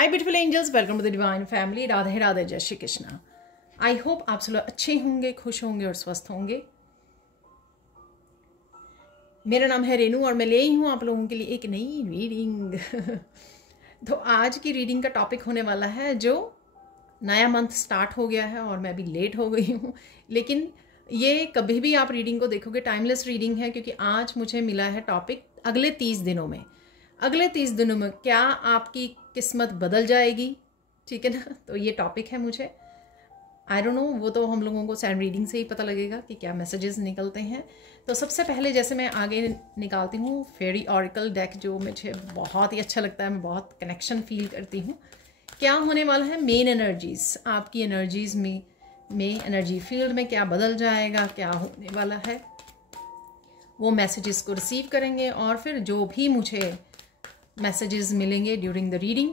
Hi beautiful angels, welcome to the divine family. Radhe Radhe, जय Shri Krishna. I hope आप सब लोग अच्छे होंगे, खुश होंगे और स्वस्थ होंगे। मेरा नाम है रेनू और मैं ले आई हूँ आप लोगों के लिए एक नई रीडिंग। तो आज की रीडिंग का टॉपिक होने वाला है, जो नया मंथ स्टार्ट हो गया है और मैं अभी लेट हो गई हूँ, लेकिन ये कभी भी आप रीडिंग को देखोगे टाइमलेस रीडिंग है, क्योंकि आज मुझे मिला है टॉपिक अगले 30 दिनों में। अगले 30 दिनों में क्या आपकी किस्मत बदल जाएगी, ठीक है ना। तो ये टॉपिक है मुझे, आई डोंट नो, वो तो हम लोगों को सैंड रीडिंग से ही पता लगेगा कि क्या मैसेजेस निकलते हैं। तो सबसे पहले जैसे मैं आगे निकालती हूँ फेरी ऑरिकल डेक, जो मुझे बहुत ही अच्छा लगता है, मैं बहुत कनेक्शन फील करती हूँ। क्या होने वाला है, मेन एनर्जीज, आपकी एनर्जीज में एनर्जी फील्ड में क्या बदल जाएगा, क्या होने वाला है, वो मैसेजेस को रिसीव करेंगे। और फिर जो भी मुझे मैसेजेस मिलेंगे ड्यूरिंग द रीडिंग,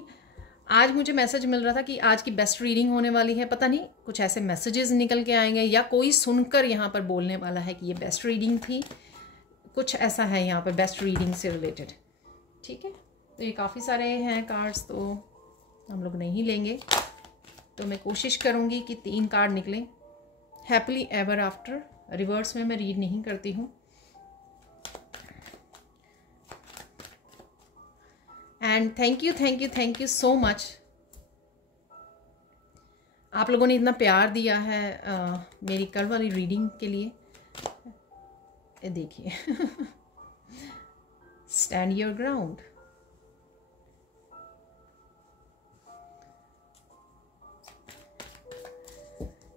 आज मुझे मैसेज मिल रहा था कि आज की बेस्ट रीडिंग होने वाली है। पता नहीं कुछ ऐसे मैसेजेस निकल के आएंगे या कोई सुनकर यहाँ पर बोलने वाला है कि ये बेस्ट रीडिंग थी, कुछ ऐसा है यहाँ पर बेस्ट रीडिंग से रिलेटेड, ठीक है। तो ये काफ़ी सारे हैं कार्ड्स, तो हम लोग नहीं लेंगे, तो मैं कोशिश करूँगी कि 3 कार्ड निकलें। हैप्पीली एवर आफ्टर, रिवर्स में मैं रीड नहीं करती हूँ। And thank you so much, आप लोगों ने इतना प्यार दिया है मेरी कल वाली रीडिंग के लिए। ये देखिए, stand your ground.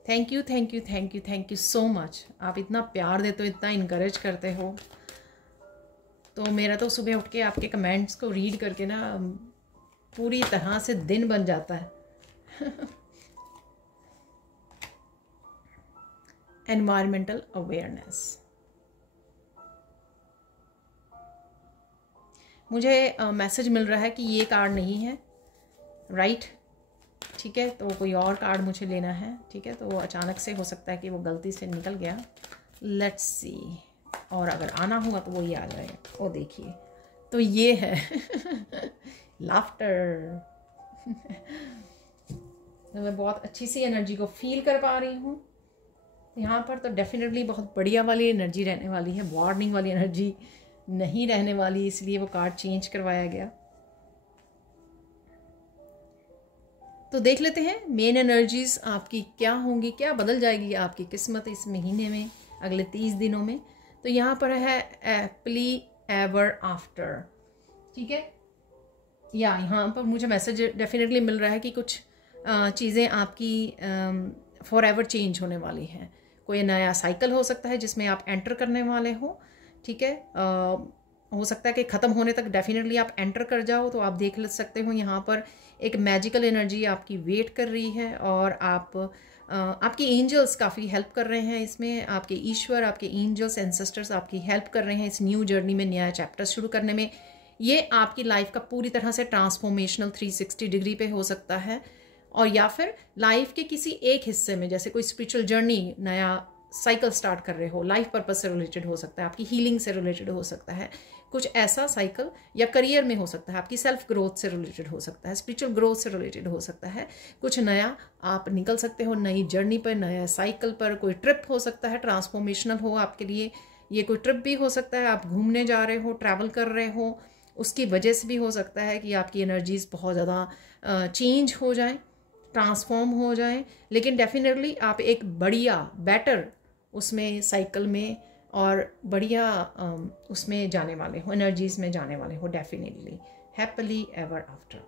Thank you so much. आप इतना प्यार देते हो, इतना इनकरेज करते हो, तो मेरा तो सुबह उठ के आपके कमेंट्स को रीड करके ना पूरी तरह से दिन बन जाता है। एनवायरमेंटल अवेयरनेस, मुझे मैसेज मिल रहा है कि ये कार्ड नहीं है, राइट, ठीक है। तो कोई और कार्ड मुझे लेना है, ठीक है। तो अचानक से हो सकता है कि वो गलती से निकल गया। लेट्स सी, और अगर आना होगा तो वो ये आ जाएगा। ओ देखिए, तो ये है लाफ्टर। तो मैं बहुत अच्छी सी एनर्जी को फील कर पा रही हूँ यहाँ पर। तो डेफिनेटली बहुत बढ़िया वाली एनर्जी रहने वाली है, वार्निंग वाली एनर्जी नहीं रहने वाली, इसलिए वो कार्ड चेंज करवाया गया। तो देख लेते हैं मेन एनर्जीज आपकी क्या होंगी, क्या बदल जाएगी आपकी किस्मत इस महीने में, अगले 30 दिनों में। तो यहाँ पर है हैप्पीली एवर आफ्टर, ठीक है। या यहाँ पर मुझे मैसेज डेफिनेटली मिल रहा है कि कुछ चीज़ें आपकी फॉर एवर चेंज होने वाली हैं। कोई नया साइकिल हो सकता है जिसमें आप एंटर करने वाले हो, ठीक है। हो सकता है कि ख़त्म होने तक डेफिनेटली आप एंटर कर जाओ। तो आप देख सकते हो यहाँ पर एक मैजिकल एनर्जी आपकी वेट कर रही है, और आपकी एंजल्स काफ़ी हेल्प कर रहे हैं इसमें। आपके ईश्वर, आपके एंजल्स, एंसेस्टर्स आपकी हेल्प कर रहे हैं इस न्यू जर्नी में, नया चैप्टर शुरू करने में। ये आपकी लाइफ का पूरी तरह से ट्रांसफॉर्मेशनल 360 डिग्री पे हो सकता है, और या फिर लाइफ के किसी एक हिस्से में, जैसे कोई स्पिरिचुअल जर्नी, नया साइकिल स्टार्ट कर रहे हो, लाइफ पर्पस से रिलेटेड हो सकता है, आपकी हीलिंग से रिलेटेड हो सकता है, कुछ ऐसा साइकिल, या करियर में हो सकता है, आपकी सेल्फ ग्रोथ से रिलेटेड हो सकता है, स्पिरिचुअल ग्रोथ से रिलेटेड हो सकता है। कुछ नया आप निकल सकते हो नई जर्नी पर, नया साइकिल पर। कोई ट्रिप हो सकता है, ट्रांसफॉर्मेशनल हो आपके लिए, ये कोई ट्रिप भी हो सकता है, आप घूमने जा रहे हो, ट्रैवल कर रहे हो, उसकी वजह से भी हो सकता है कि आपकी एनर्जीज बहुत ज़्यादा चेंज हो जाएं, ट्रांसफॉर्म हो जाएं। लेकिन डेफिनेटली आप एक बढ़िया बेटर उसमें साइकिल में और बढ़िया उसमें जाने वाले हो, एनर्जीज में जाने वाले हो, डेफिनेटली। हैप्पीली एवर आफ्टर,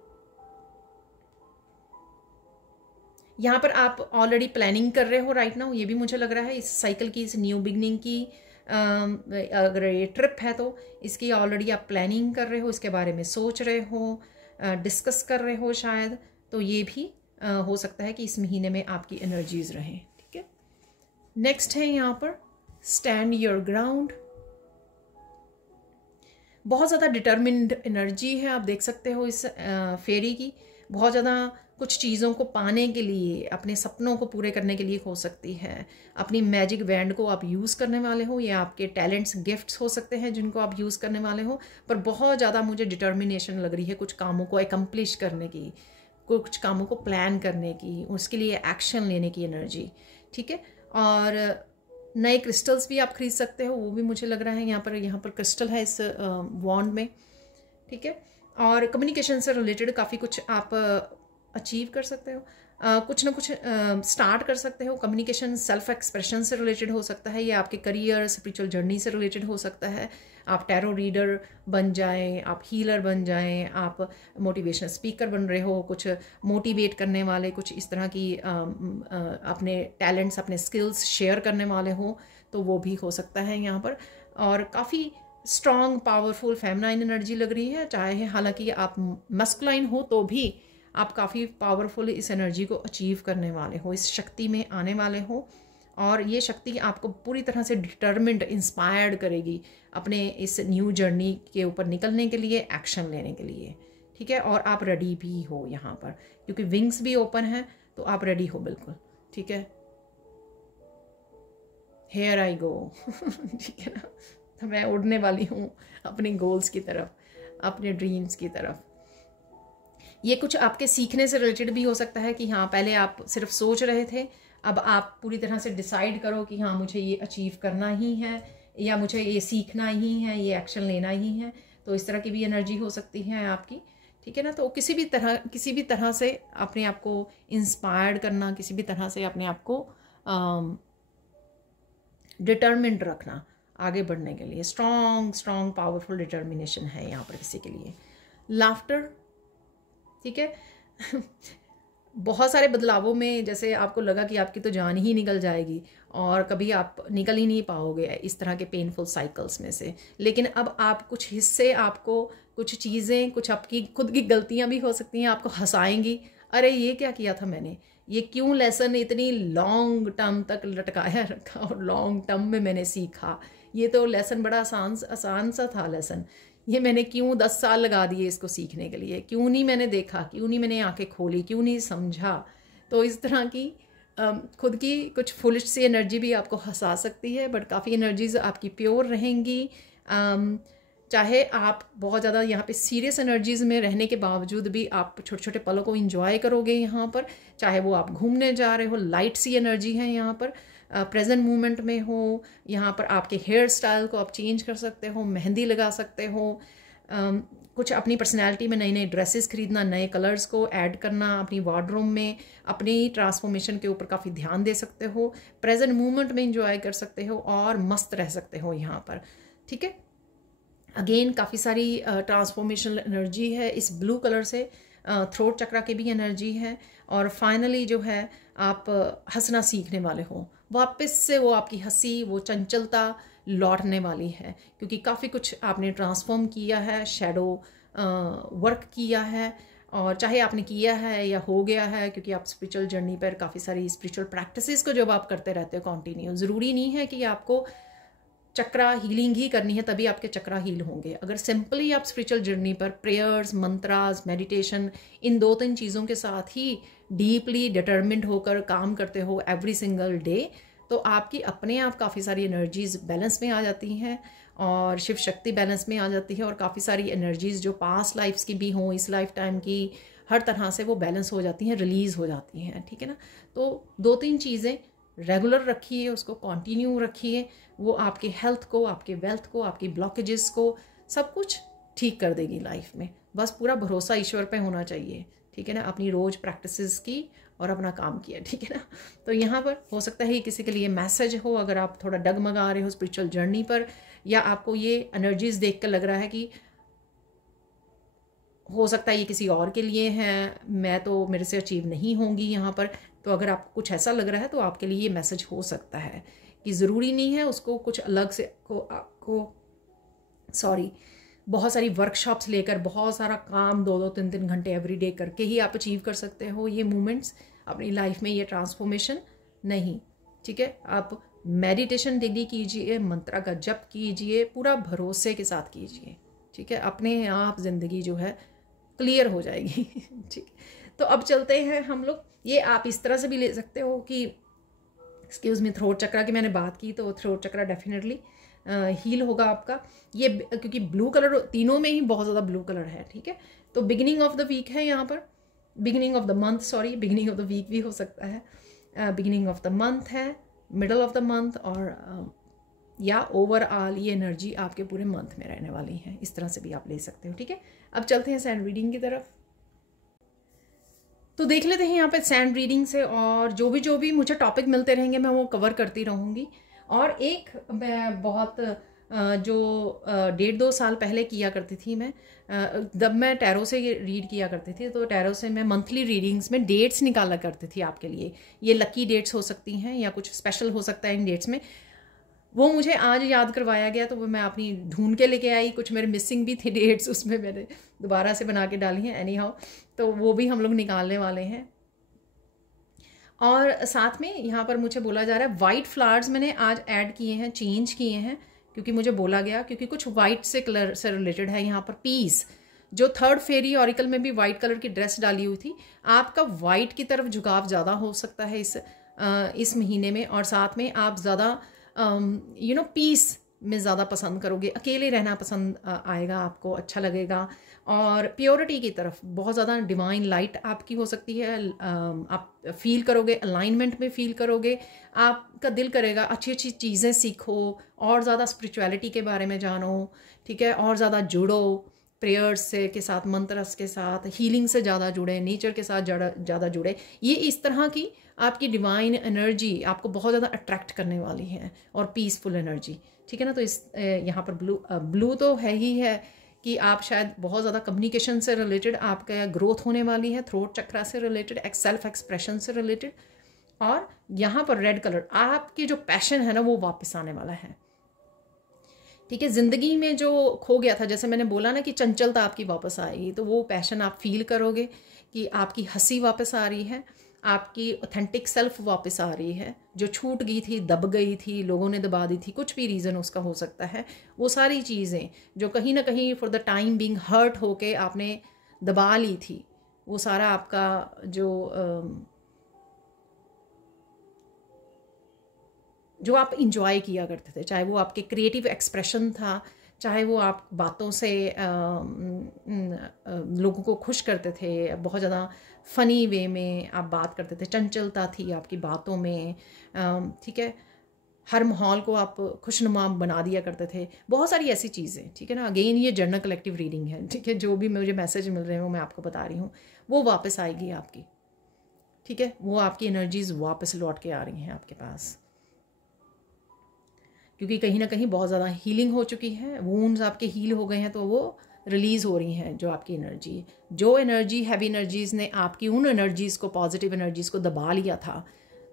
यहाँ पर आप ऑलरेडी प्लानिंग कर रहे हो राइट नाउ, ये भी मुझे लग रहा है, इस साइकिल की, इस न्यू बिगनिंग की। अगर ये ट्रिप है तो इसकी ऑलरेडी आप प्लानिंग कर रहे हो, इसके बारे में सोच रहे हो, डिस्कस कर रहे हो शायद। तो ये भी हो सकता है कि इस महीने में आपकी एनर्जीज रहें, ठीक है। नेक्स्ट है यहाँ पर स्टैंड योर ग्राउंड। बहुत ज़्यादा डिटर्मिन्ड एनर्जी है, आप देख सकते हो इस फेरी की। बहुत ज़्यादा कुछ चीज़ों को पाने के लिए, अपने सपनों को पूरे करने के लिए हो सकती है। अपनी मैजिक वैंड को आप यूज़ करने वाले हो, या आपके टैलेंट्स, गिफ्ट्स हो सकते हैं जिनको आप यूज़ करने वाले हो। पर बहुत ज़्यादा मुझे डिटर्मिनेशन लग रही है कुछ कामों को एकम्प्लिश करने की, कुछ कामों को प्लान करने की, उसके लिए एक्शन लेने की एनर्जी, ठीक है। और नए क्रिस्टल्स भी आप खरीद सकते हो, वो भी मुझे लग रहा है यहाँ पर क्रिस्टल है इस वॉन्ड में, ठीक है। और कम्युनिकेशन से रिलेटेड काफ़ी कुछ आप अचीव कर सकते हो, कुछ ना कुछ स्टार्ट कर सकते हो। कम्युनिकेशन सेल्फ एक्सप्रेशन से रिलेटेड हो सकता है, या आपके करियर स्पिरिचुअल जर्नी से रिलेटेड हो सकता है। आप टैरो रीडर बन जाएं, आप हीलर बन जाएं, आप मोटिवेशनल स्पीकर बन रहे हो, कुछ मोटिवेट करने वाले, कुछ इस तरह की अपने टैलेंट्स अपने स्किल्स शेयर करने वाले हो, तो वो भी हो सकता है यहाँ पर। और काफ़ी स्ट्रॉन्ग पावरफुल फेमिनाइन एनर्जी लग रही है, चाहे हालांकि आप मस्कुलाइन हो तो भी आप काफ़ी पावरफुल इस एनर्जी को अचीव करने वाले हो, इस शक्ति में आने वाले हो। और ये शक्ति आपको पूरी तरह से डिटर्मिन्ड, इंस्पायर्ड करेगी अपने इस न्यू जर्नी के ऊपर निकलने के लिए, एक्शन लेने के लिए, ठीक है। और आप रेडी भी हो यहाँ पर, क्योंकि विंग्स भी ओपन है, तो आप रेडी हो बिल्कुल, ठीक है। हेयर आई गो ठीक है ना, तो मैं उड़ने वाली हूँ अपने गोल्स की तरफ, अपने ड्रीम्स की तरफ। ये कुछ आपके सीखने से रिलेटेड भी हो सकता है कि हाँ, पहले आप सिर्फ सोच रहे थे, अब आप पूरी तरह से डिसाइड करो कि हाँ, मुझे ये अचीव करना ही है, या मुझे ये सीखना ही है, ये एक्शन लेना ही है। तो इस तरह की भी एनर्जी हो सकती है आपकी, ठीक है ना। तो किसी भी तरह से अपने आप को इंस्पायर्ड करना, किसी भी तरह से अपने आप को डिटर्मिन्ड रखना आगे बढ़ने के लिए, स्ट्रॉन्ग पावरफुल डिटर्मिनेशन है यहाँ पर किसी के लिए। लाफ्टर, ठीक है बहुत सारे बदलावों में जैसे आपको लगा कि आपकी तो जान ही निकल जाएगी और कभी आप निकल ही नहीं पाओगे इस तरह के पेनफुल साइकिल्स में से, लेकिन अब आप कुछ हिस्से, आपको कुछ चीज़ें, कुछ आपकी खुद की गलतियां भी हो सकती हैं, आपको हंसाएंगी। अरे ये क्या किया था मैंने, ये क्यों लेसन इतनी लॉन्ग टर्म तक लटकाया रखा और लॉन्ग टर्म में मैंने सीखा, ये तो लेसन बड़ा आसान सा था लेसन, ये मैंने क्यों 10 साल लगा दिए इसको सीखने के लिए, क्यों नहीं मैंने देखा, क्यों नहीं मैंने आंखें खोली, क्यों नहीं समझा। तो इस तरह की खुद की कुछ फुलिश सी एनर्जी भी आपको हंसा सकती है, बट काफ़ी एनर्जीज आपकी प्योर रहेंगी। चाहे आप बहुत ज़्यादा यहाँ पे सीरियस एनर्जीज़ में रहने के बावजूद भी आप छोटे छोटे पलों को इंजॉय करोगे यहाँ पर, चाहे वो आप घूमने जा रहे हो, लाइट सी एनर्जी है यहाँ पर, प्रेजेंट मोमेंट में हो। यहाँ पर आपके हेयर स्टाइल को आप चेंज कर सकते हो, मेहंदी लगा सकते हो, कुछ अपनी पर्सनैलिटी में नई नई ड्रेसेस खरीदना, नए कलर्स को ऐड करना अपनी वार्डरोब में, अपनी ट्रांसफॉर्मेशन के ऊपर काफ़ी ध्यान दे सकते हो, प्रेजेंट मोमेंट में इंजॉय कर सकते हो और मस्त रह सकते हो यहाँ पर, ठीक है। अगेन काफ़ी सारी ट्रांसफॉर्मेशनल एनर्जी है इस ब्लू कलर से, थ्रोट चक्रा की भी एनर्जी है। और फाइनली जो है आप हंसना सीखने वाले हो, वापस से वो आपकी हंसी, वो चंचलता लौटने वाली है, क्योंकि काफ़ी कुछ आपने ट्रांसफॉर्म किया है, शैडो वर्क किया है, और चाहे आपने किया है या हो गया है, क्योंकि आप स्पिरिचुअल जर्नी पर काफ़ी सारी स्पिरिचुअल प्रैक्टिसेस को जब आप करते रहते हो कंटिन्यू, ज़रूरी नहीं है कि आपको चक्रा हीलिंग ही करनी है तभी आपके चक्रा हील होंगे। अगर सिंपली आप स्पिरिचुअल जर्नी पर प्रेयर्स, मंत्रास, मेडिटेशन, इन 2-3 चीज़ों के साथ ही डीपली डिटर्मिन्ड होकर काम करते हो एवरी सिंगल डे, तो आपकी अपने आप काफ़ी सारी एनर्जीज बैलेंस में आ जाती हैं और शिव शक्ति बैलेंस में आ जाती है, और काफ़ी सारी एनर्जीज जो पास्ट लाइफ्स की भी हों, इस लाइफ टाइम की, हर तरह से वो बैलेंस हो जाती हैं, रिलीज़ हो जाती हैं, ठीक है ना। तो 2-3 चीज़ें रेगुलर रखिए, उसको कंटिन्यू रखिए, वो आपके हेल्थ को, आपके वेल्थ को, आपकी ब्लॉकेजेस को, सब कुछ ठीक कर देगी लाइफ में। बस पूरा भरोसा ईश्वर पे होना चाहिए, ठीक है ना, अपनी रोज़ प्रैक्टिसेस की और अपना काम किया, ठीक है ना। तो यहाँ पर हो सकता है किसी के लिए मैसेज हो, अगर आप थोड़ा डगमगा रहे हो स्पिरिचुअल जर्नी पर, या आपको ये एनर्जीज देख कर लग रहा है कि हो सकता है ये किसी और के लिए है, मैं तो, मेरे से अचीव नहीं होंगी यहाँ पर, तो अगर आपको कुछ ऐसा लग रहा है तो आपके लिए ये मैसेज हो सकता है कि ज़रूरी नहीं है उसको कुछ अलग से बहुत सारी वर्कशॉप्स लेकर, बहुत सारा काम 2-2, 3-3 घंटे एवरी डे करके ही आप अचीव कर सकते हो ये मूवमेंट्स अपनी लाइफ में, ये ट्रांसफॉर्मेशन नहीं, ठीक है। आप मेडिटेशन डेली कीजिए, मंत्रा का जप कीजिए, पूरा भरोसे के साथ कीजिए, ठीक है, अपने आप ज़िंदगी जो है क्लियर हो जाएगी ठीक। तो अब चलते हैं हम लोग, ये आप इस तरह से भी ले सकते हो कि एक्सक्यूज़ मी, थ्रोट चक्रा की मैंने बात की, तो थ्रोट चक्रा डेफिनेटली हील होगा आपका ये, क्योंकि ब्लू कलर तीनों में ही बहुत ज़्यादा ब्लू कलर है, ठीक है। तो बिगिनिंग ऑफ द वीक है यहाँ पर, beginning of the month, sorry beginning of the week भी हो सकता है, बिगिनिंग ऑफ द मंथ है, मिडल ऑफ द मंथ, और या ओवरऑल ये एनर्जी आपके पूरे मंथ में रहने वाली है। इस तरह से भी आप ले सकते हो। ठीक है, अब चलते हैं सैंड रीडिंग की तरफ। तो देख लेते हैं यहाँ पे सैंड रीडिंग से, और जो भी मुझे टॉपिक मिलते रहेंगे मैं वो कवर करती रहूँगी। और एक मैं बहुत जो 1.5-2 साल पहले किया करती थी मैं, जब मैं टैरो से रीड किया करती थी, तो टैरो से मैं मंथली रीडिंग्स में डेट्स निकाला करती थी आपके लिए। ये लकी डेट्स हो सकती हैं या कुछ स्पेशल हो सकता है इन डेट्स में, वो मुझे आज याद करवाया गया, तो वो मैं अपनी ढूंढ के लेके आई। कुछ मेरे मिसिंग भी थे डेट्स, उसमें मैंने दोबारा से बना के डाली हैं एनी हाउ, तो वो भी हम लोग निकालने वाले हैं। और साथ में यहाँ पर मुझे बोला जा रहा है वाइट फ्लावर्स मैंने आज ऐड किए हैं, चेंज किए हैं, क्योंकि मुझे बोला गया, क्योंकि कुछ वाइट से कलर से रिलेटेड है। यहाँ पर पीस, जो थर्ड फेरी ऑरिकल में भी वाइट कलर की ड्रेस डाली हुई थी, आपका वाइट की तरफ झुकाव ज़्यादा हो सकता है इस महीने में। और साथ में आप ज़्यादा पीस में ज़्यादा पसंद करोगे, अकेले रहना पसंद आएगा आपको, अच्छा लगेगा। और प्योरिटी की तरफ बहुत ज़्यादा डिवाइन लाइट आपकी हो सकती है, आप फील करोगे, अलाइनमेंट में फील करोगे, आपका दिल करेगा अच्छी अच्छी चीज़ें सीखो, और ज़्यादा स्पिरिचुअलिटी के बारे में जानो, ठीक है, और ज़्यादा जुड़ो प्रेयर्स से के साथ, मंत्रस के साथ, हीलिंग से ज़्यादा जुड़े, नेचर के साथ ज़्यादा जुड़े। ये इस तरह की आपकी डिवाइन एनर्जी आपको बहुत ज़्यादा अट्रैक्ट करने वाली है, और पीसफुल एनर्जी। ठीक है ना, तो इस यहाँ पर ब्लू तो है ही है कि आप शायद बहुत ज़्यादा कम्युनिकेशन से रिलेटेड आपका ग्रोथ होने वाली है, थ्रोट चक्रा से रिलेटेड, सेल्फ एक्सप्रेशन से रिलेटेड। और यहाँ पर रेड कलर, आपकी जो पैशन है ना वो वापस आने वाला है। ठीक है, ज़िंदगी में जो खो गया था, जैसे मैंने बोला ना कि चंचलता आपकी वापस आएगी, तो वो पैशन आप फील करोगे कि आपकी हंसी वापस आ रही है, आपकी ऑथेंटिक सेल्फ वापस आ रही है। जो छूट गई थी, दब गई थी, लोगों ने दबा दी थी, कुछ भी रीज़न उसका हो सकता है, वो सारी चीज़ें जो कहीं ना कहीं for the time being hurt होके आपने दबा ली थी, वो सारा आपका जो आप इंजॉय किया करते थे, चाहे वो आपके क्रिएटिव एक्सप्रेशन था, चाहे वो आप बातों से लोगों को खुश करते थे, बहुत ज़्यादा फ़नी वे में आप बात करते थे, चंचलता थी आपकी बातों में, ठीक है, हर माहौल को आप खुशनुमा बना दिया करते थे, बहुत सारी ऐसी चीज़ें। ठीक है ना, अगेन ये जनरल कलेक्टिव रीडिंग है। ठीक है, जो भी मुझे मैसेज मिल रहे हैं वो मैं आपको बता रही हूँ, वो वापस आएगी आपकी। ठीक है, वो आपकी एनर्जीज़ वापस लौट के आ रही हैं आपके पास, क्योंकि कहीं ना कहीं बहुत ज़्यादा हीलिंग हो चुकी है, वूंड्स आपके हील हो गए हैं, तो वो रिलीज़ हो रही हैं। जो आपकी एनर्जी, जो एनर्जी हैवी एनर्जीज़ ने आपकी उन एनर्जीज़ को, पॉजिटिव एनर्जीज़ को दबा लिया था,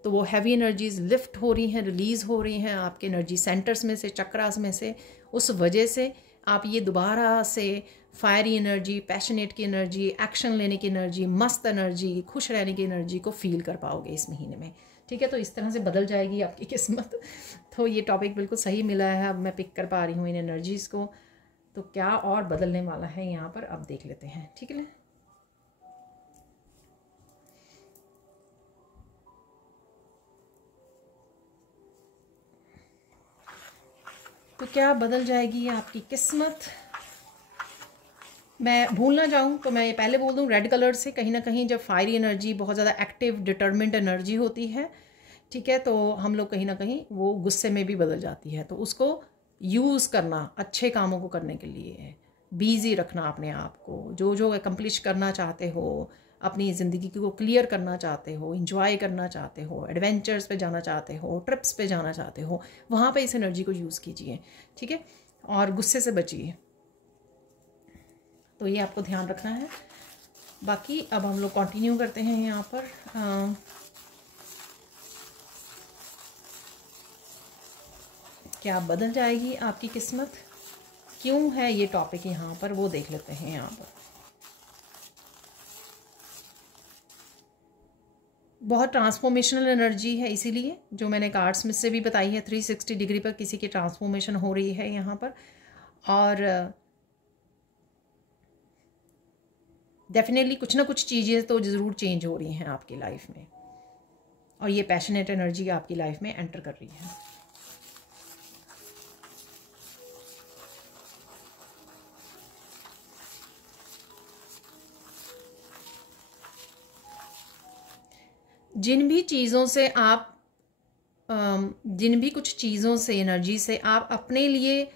तो वो हैवी एनर्जीज़ लिफ्ट हो रही हैं, रिलीज़ हो रही हैं आपके एनर्जी सेंटर्स में से, चक्रास में से। उस वजह से आप ये दोबारा से फायरी एनर्जी, पैशनेट की एनर्जी, एक्शन लेने की एनर्जी, मस्त एनर्जी, खुश रहने की एनर्जी को फील कर पाओगे इस महीने में। ठीक है, तो इस तरह से बदल जाएगी आपकी किस्मत। तो ये टॉपिक बिल्कुल सही मिला है, अब मैं पिक कर पा रही हूँ इन एनर्जीज़ को। तो क्या और बदलने वाला है यहाँ पर, अब देख लेते हैं। ठीक है, तो क्या बदल जाएगी आपकी किस्मत। मैं भूल ना जाऊँ तो मैं ये पहले बोल दूँ, रेड कलर से कहीं ना कहीं जब फायरी एनर्जी, बहुत ज़्यादा एक्टिव डिटर्मिन्ड एनर्जी होती है, ठीक है, तो हम लोग कहीं ना कहीं वो गुस्से में भी बदल जाती है। तो उसको यूज़ करना अच्छे कामों को करने के लिए, बिजी रखना अपने आप को, जो जो एकम्प्लिश करना चाहते हो, अपनी ज़िंदगी को क्लियर करना चाहते हो, इंजॉय करना चाहते हो, एडवेंचर्स पे जाना चाहते हो, ट्रिप्स पे जाना चाहते हो, वहाँ पे इस एनर्जी को यूज़ कीजिए। ठीक है, और गुस्से से बचिए। तो ये आपको ध्यान रखना है। बाकी अब हम लोग कंटिन्यू करते हैं यहाँ पर। क्या बदल जाएगी आपकी किस्मत, क्यों है ये टॉपिक यहाँ पर, वो देख लेते हैं यहाँ पर। बहुत ट्रांसफॉर्मेशनल एनर्जी है, इसीलिए जो मैंने कार्ड्स में से भी बताई है, 360 डिग्री पर किसी की ट्रांसफॉर्मेशन हो रही है यहाँ पर। और डेफिनेटली कुछ ना कुछ चीज़ें तो ज़रूर चेंज हो रही हैं आपकी लाइफ में, और ये पैशनेट एनर्जी आपकी लाइफ में एंटर कर रही है। जिन भी चीज़ों से आप जिन भी कुछ चीज़ों से, एनर्जी से आप अपने लिए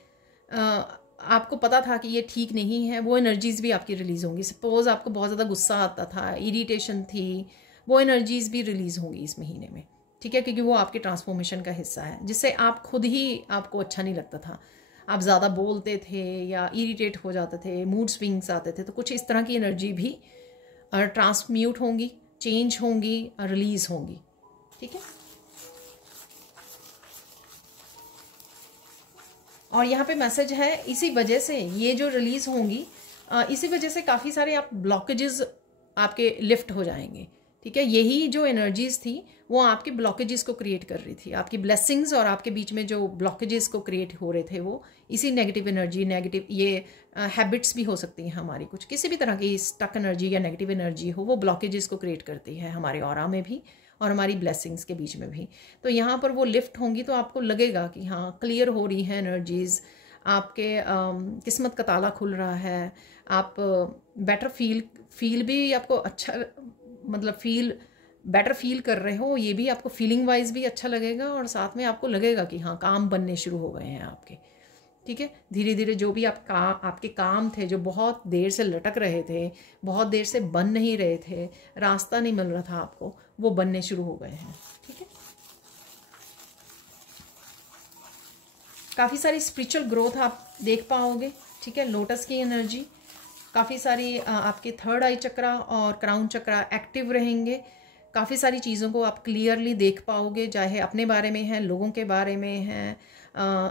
आपको पता था कि ये ठीक नहीं है, वो एनर्जीज़ भी आपकी रिलीज़ होंगी। सपोज़ आपको बहुत ज़्यादा गुस्सा आता था, इरिटेशन थी, वो एनर्जीज़ भी रिलीज़ होंगी इस महीने में, ठीक है, क्योंकि वो आपके ट्रांसफॉर्मेशन का हिस्सा है, जिससे आप खुद ही आपको अच्छा नहीं लगता था, आप ज़्यादा बोलते थे या इरिटेट हो जाते थे, मूड स्विंग्स आते थे। तो कुछ इस तरह की एनर्जी भी ट्रांसम्यूट होंगी, चेंज होंगी, रिलीज़ होंगी, ठीक है। और यहाँ पे मैसेज है, इसी वजह से ये जो रिलीज़ होंगी, इसी वजह से काफ़ी सारे आप ब्लॉकेजेस आपके लिफ्ट हो जाएंगे, ठीक है। यही जो एनर्जीज थी वो आपके ब्लॉकेजेस को क्रिएट कर रही थी, आपकी ब्लेसिंग्स और आपके बीच में जो ब्लॉकेजेस को क्रिएट हो रहे थे वो इसी नेगेटिव एनर्जी, नेगेटिव ये हैबिट्स भी हो सकती हैं हमारी, कुछ किसी भी तरह की स्टक एनर्जी या नेगेटिव एनर्जी हो, वो ब्लॉकेजेस को क्रिएट करती है हमारे ऑरा में भी और हमारी ब्लेसिंग्स के बीच में भी। तो यहाँ पर वो लिफ्ट होंगी तो आपको लगेगा कि हाँ, क्लियर हो रही हैं एनर्जीज़, आपके किस्मत का ताला खुल रहा है, आप बेटर फील भी आपको अच्छा, मतलब बेटर फील कर रहे हो, ये भी आपको फीलिंग वाइज भी अच्छा लगेगा, और साथ में आपको लगेगा कि हाँ, काम बनने शुरू हो गए हैं आपके, ठीक है। धीरे धीरे जो भी आपके काम थे, जो बहुत देर से लटक रहे थे, बहुत देर से बन नहीं रहे थे, रास्ता नहीं मिल रहा था आपको, वो बनने शुरू हो गए हैं, ठीक है। काफ़ी सारी स्पिरिचुअल ग्रोथ आप देख पाओगे, ठीक है। लोटस की एनर्जी, काफ़ी सारी आपके थर्ड आई चक्रा और क्राउन चक्रा एक्टिव रहेंगे, काफ़ी सारी चीज़ों को आप क्लियरली देख पाओगे, चाहे अपने बारे में है, लोगों के बारे में है,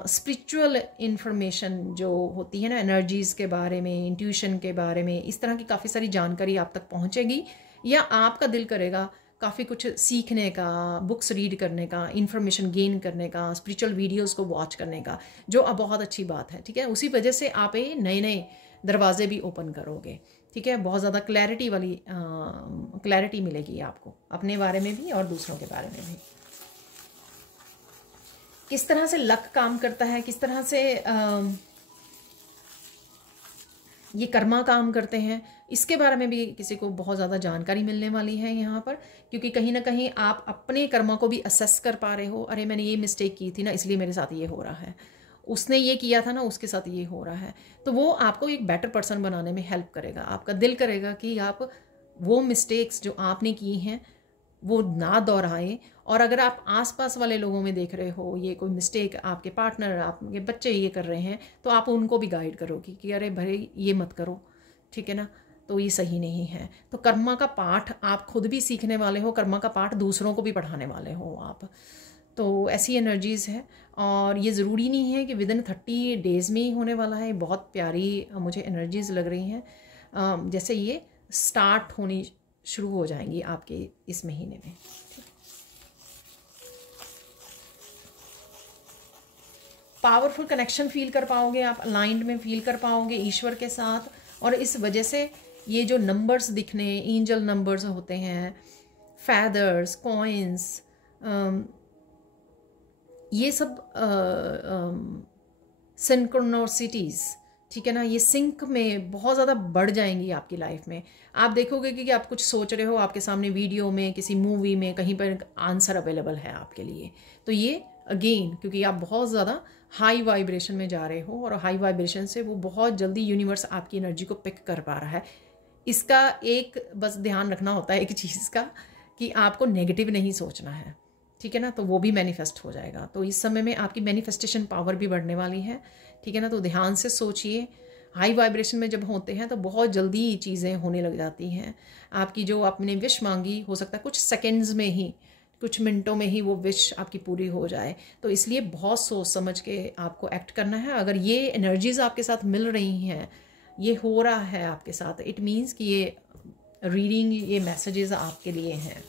स्पिरिचुअल इंफॉर्मेशन जो होती है ना, एनर्जीज़ के बारे में, इंट्यूशन के बारे में, इस तरह की काफ़ी सारी जानकारी आप तक पहुंचेगी, या आपका दिल करेगा काफ़ी कुछ सीखने का, बुक्स रीड करने का, इन्फॉर्मेशन गेन करने का, स्पिरिचुअल वीडियोस को वॉच करने का, जो अब बहुत अच्छी बात है, ठीक है। उसी वजह से आप ये नए नए दरवाजे भी ओपन करोगे, ठीक है। बहुत ज़्यादा क्लैरिटी मिलेगी आपको अपने बारे में भी और दूसरों के बारे में भी। किस तरह से लक काम करता है, किस तरह से ये कर्मा काम करते हैं, इसके बारे में भी किसी को बहुत ज़्यादा जानकारी मिलने वाली है यहाँ पर, क्योंकि कहीं ना कहीं आप अपने कर्मा को भी असेस कर पा रहे हो। अरे, मैंने ये मिस्टेक की थी ना, इसलिए मेरे साथ ये हो रहा है, उसने ये किया था ना, उसके साथ ये हो रहा है। तो वो आपको एक बेटर पर्सन बनाने में हेल्प करेगा। आपका दिल करेगा कि आप वो मिस्टेक्स जो आपने की हैं वो ना दोहराएं, और अगर आप आसपास वाले लोगों में देख रहे हो ये कोई मिस्टेक, आपके पार्टनर, आपके बच्चे ये कर रहे हैं, तो आप उनको भी गाइड करोगी कि अरे भाई ये मत करो, ठीक है ना, तो ये सही नहीं है। तो कर्मा का पाठ आप खुद भी सीखने वाले हो, कर्मा का पाठ दूसरों को भी पढ़ाने वाले हो आप। तो ऐसी एनर्जीज़ है, और ये ज़रूरी नहीं है कि विदिन 30 डेज़ में ही होने वाला है। बहुत प्यारी मुझे एनर्जीज़ लग रही हैं, जैसे ये स्टार्ट होनी शुरू हो जाएंगी आपके इस महीने में। पावरफुल कनेक्शन फील कर पाओगे आप, अलाइंड में फील कर पाओगे ईश्वर के साथ, और इस वजह से ये जो नंबर्स दिखने, एंजल नंबर्स होते हैं, फैदर्स, कॉइन्स, ये सब सिंक्रोनोसिटीज़, ठीक है ना, ये सिंक में बहुत ज़्यादा बढ़ जाएंगी आपकी लाइफ में। आप देखोगे कि आप कुछ सोच रहे हो, आपके सामने वीडियो में, किसी मूवी में, कहीं पर आंसर अवेलेबल है आपके लिए। तो ये अगेन, क्योंकि आप बहुत ज़्यादा हाई वाइब्रेशन में जा रहे हो, और हाई वाइब्रेशन से वो बहुत जल्दी यूनिवर्स आपकी एनर्जी को पिक कर पा रहा है। इसका एक बस ध्यान रखना होता है एक चीज़ का, कि आपको नेगेटिव नहीं सोचना है, ठीक है ना, तो वो भी मैनिफेस्ट हो जाएगा। तो इस समय में आपकी मैनिफेस्टेशन पावर भी बढ़ने वाली है, ठीक है ना। तो ध्यान से सोचिए, हाई वाइब्रेशन में जब होते हैं तो बहुत जल्दी चीज़ें होने लग जाती हैं। आपकी जो आपने विश मांगी, हो सकता है कुछ सेकंड्स में ही, कुछ मिनटों में ही वो विश आपकी पूरी हो जाए। तो इसलिए बहुत सोच समझ के आपको एक्ट करना है। अगर ये एनर्जीज आपके साथ मिल रही हैं, ये हो रहा है आपके साथ, इट मीन्स कि ये रीडिंग, ये मैसेजेस आपके लिए हैं।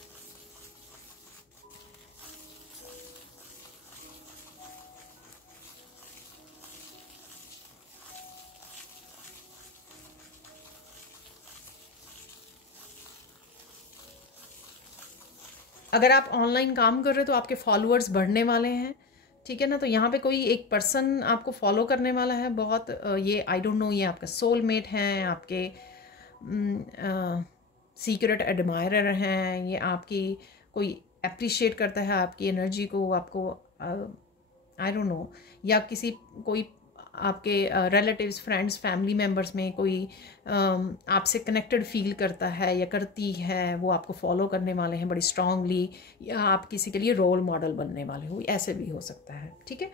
अगर आप ऑनलाइन काम कर रहे हो तो आपके फॉलोअर्स बढ़ने वाले हैं, ठीक है ना। तो यहाँ पे कोई एक पर्सन आपको फॉलो करने वाला है बहुत, ये आई डोंट नो, ये आपका सोलमेट हैं, आपके सीक्रेट एडमायरर हैं, ये आपकी कोई अप्रिशिएट करता है आपकी एनर्जी को, आपको आई डोंट नो, या किसी कोई आपके रिलेटिव्स, फ्रेंड्स, फैमिली मेम्बर्स में कोई आपसे कनेक्टेड फील करता है या करती है, वो आपको फॉलो करने वाले हैं बड़ी स्ट्रांगली, या आप किसी के लिए रोल मॉडल बनने वाले हो, ऐसे भी हो सकता है। ठीक है,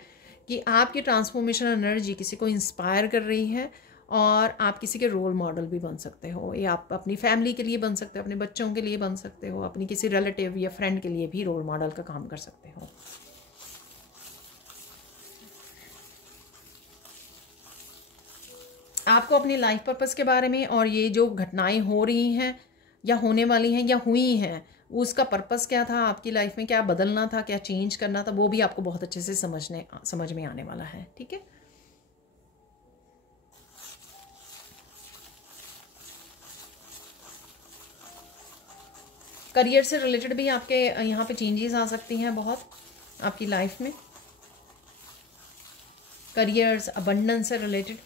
कि आपकी ट्रांसफॉर्मेशन एनर्जी किसी को इंस्पायर कर रही है और आप किसी के रोल मॉडल भी बन सकते हो, या आप अपनी फैमिली के लिए बन सकते हो, अपने बच्चों के लिए बन सकते हो, अपनी किसी रिलेटिव या फ्रेंड के लिए भी रोल मॉडल का काम कर सकते हो। आपको अपनी लाइफ पर्पस के बारे में और ये जो घटनाएं हो रही हैं या होने वाली हैं या हुई हैं, उसका पर्पस क्या था आपकी लाइफ में, क्या बदलना था, क्या चेंज करना था, वो भी आपको बहुत अच्छे से समझ में आने वाला है। ठीक है, करियर से रिलेटेड भी आपके यहाँ पे चेंजेस आ सकती हैं बहुत आपकी लाइफ में, करियर्स, अबंडेंस से रिलेटेड,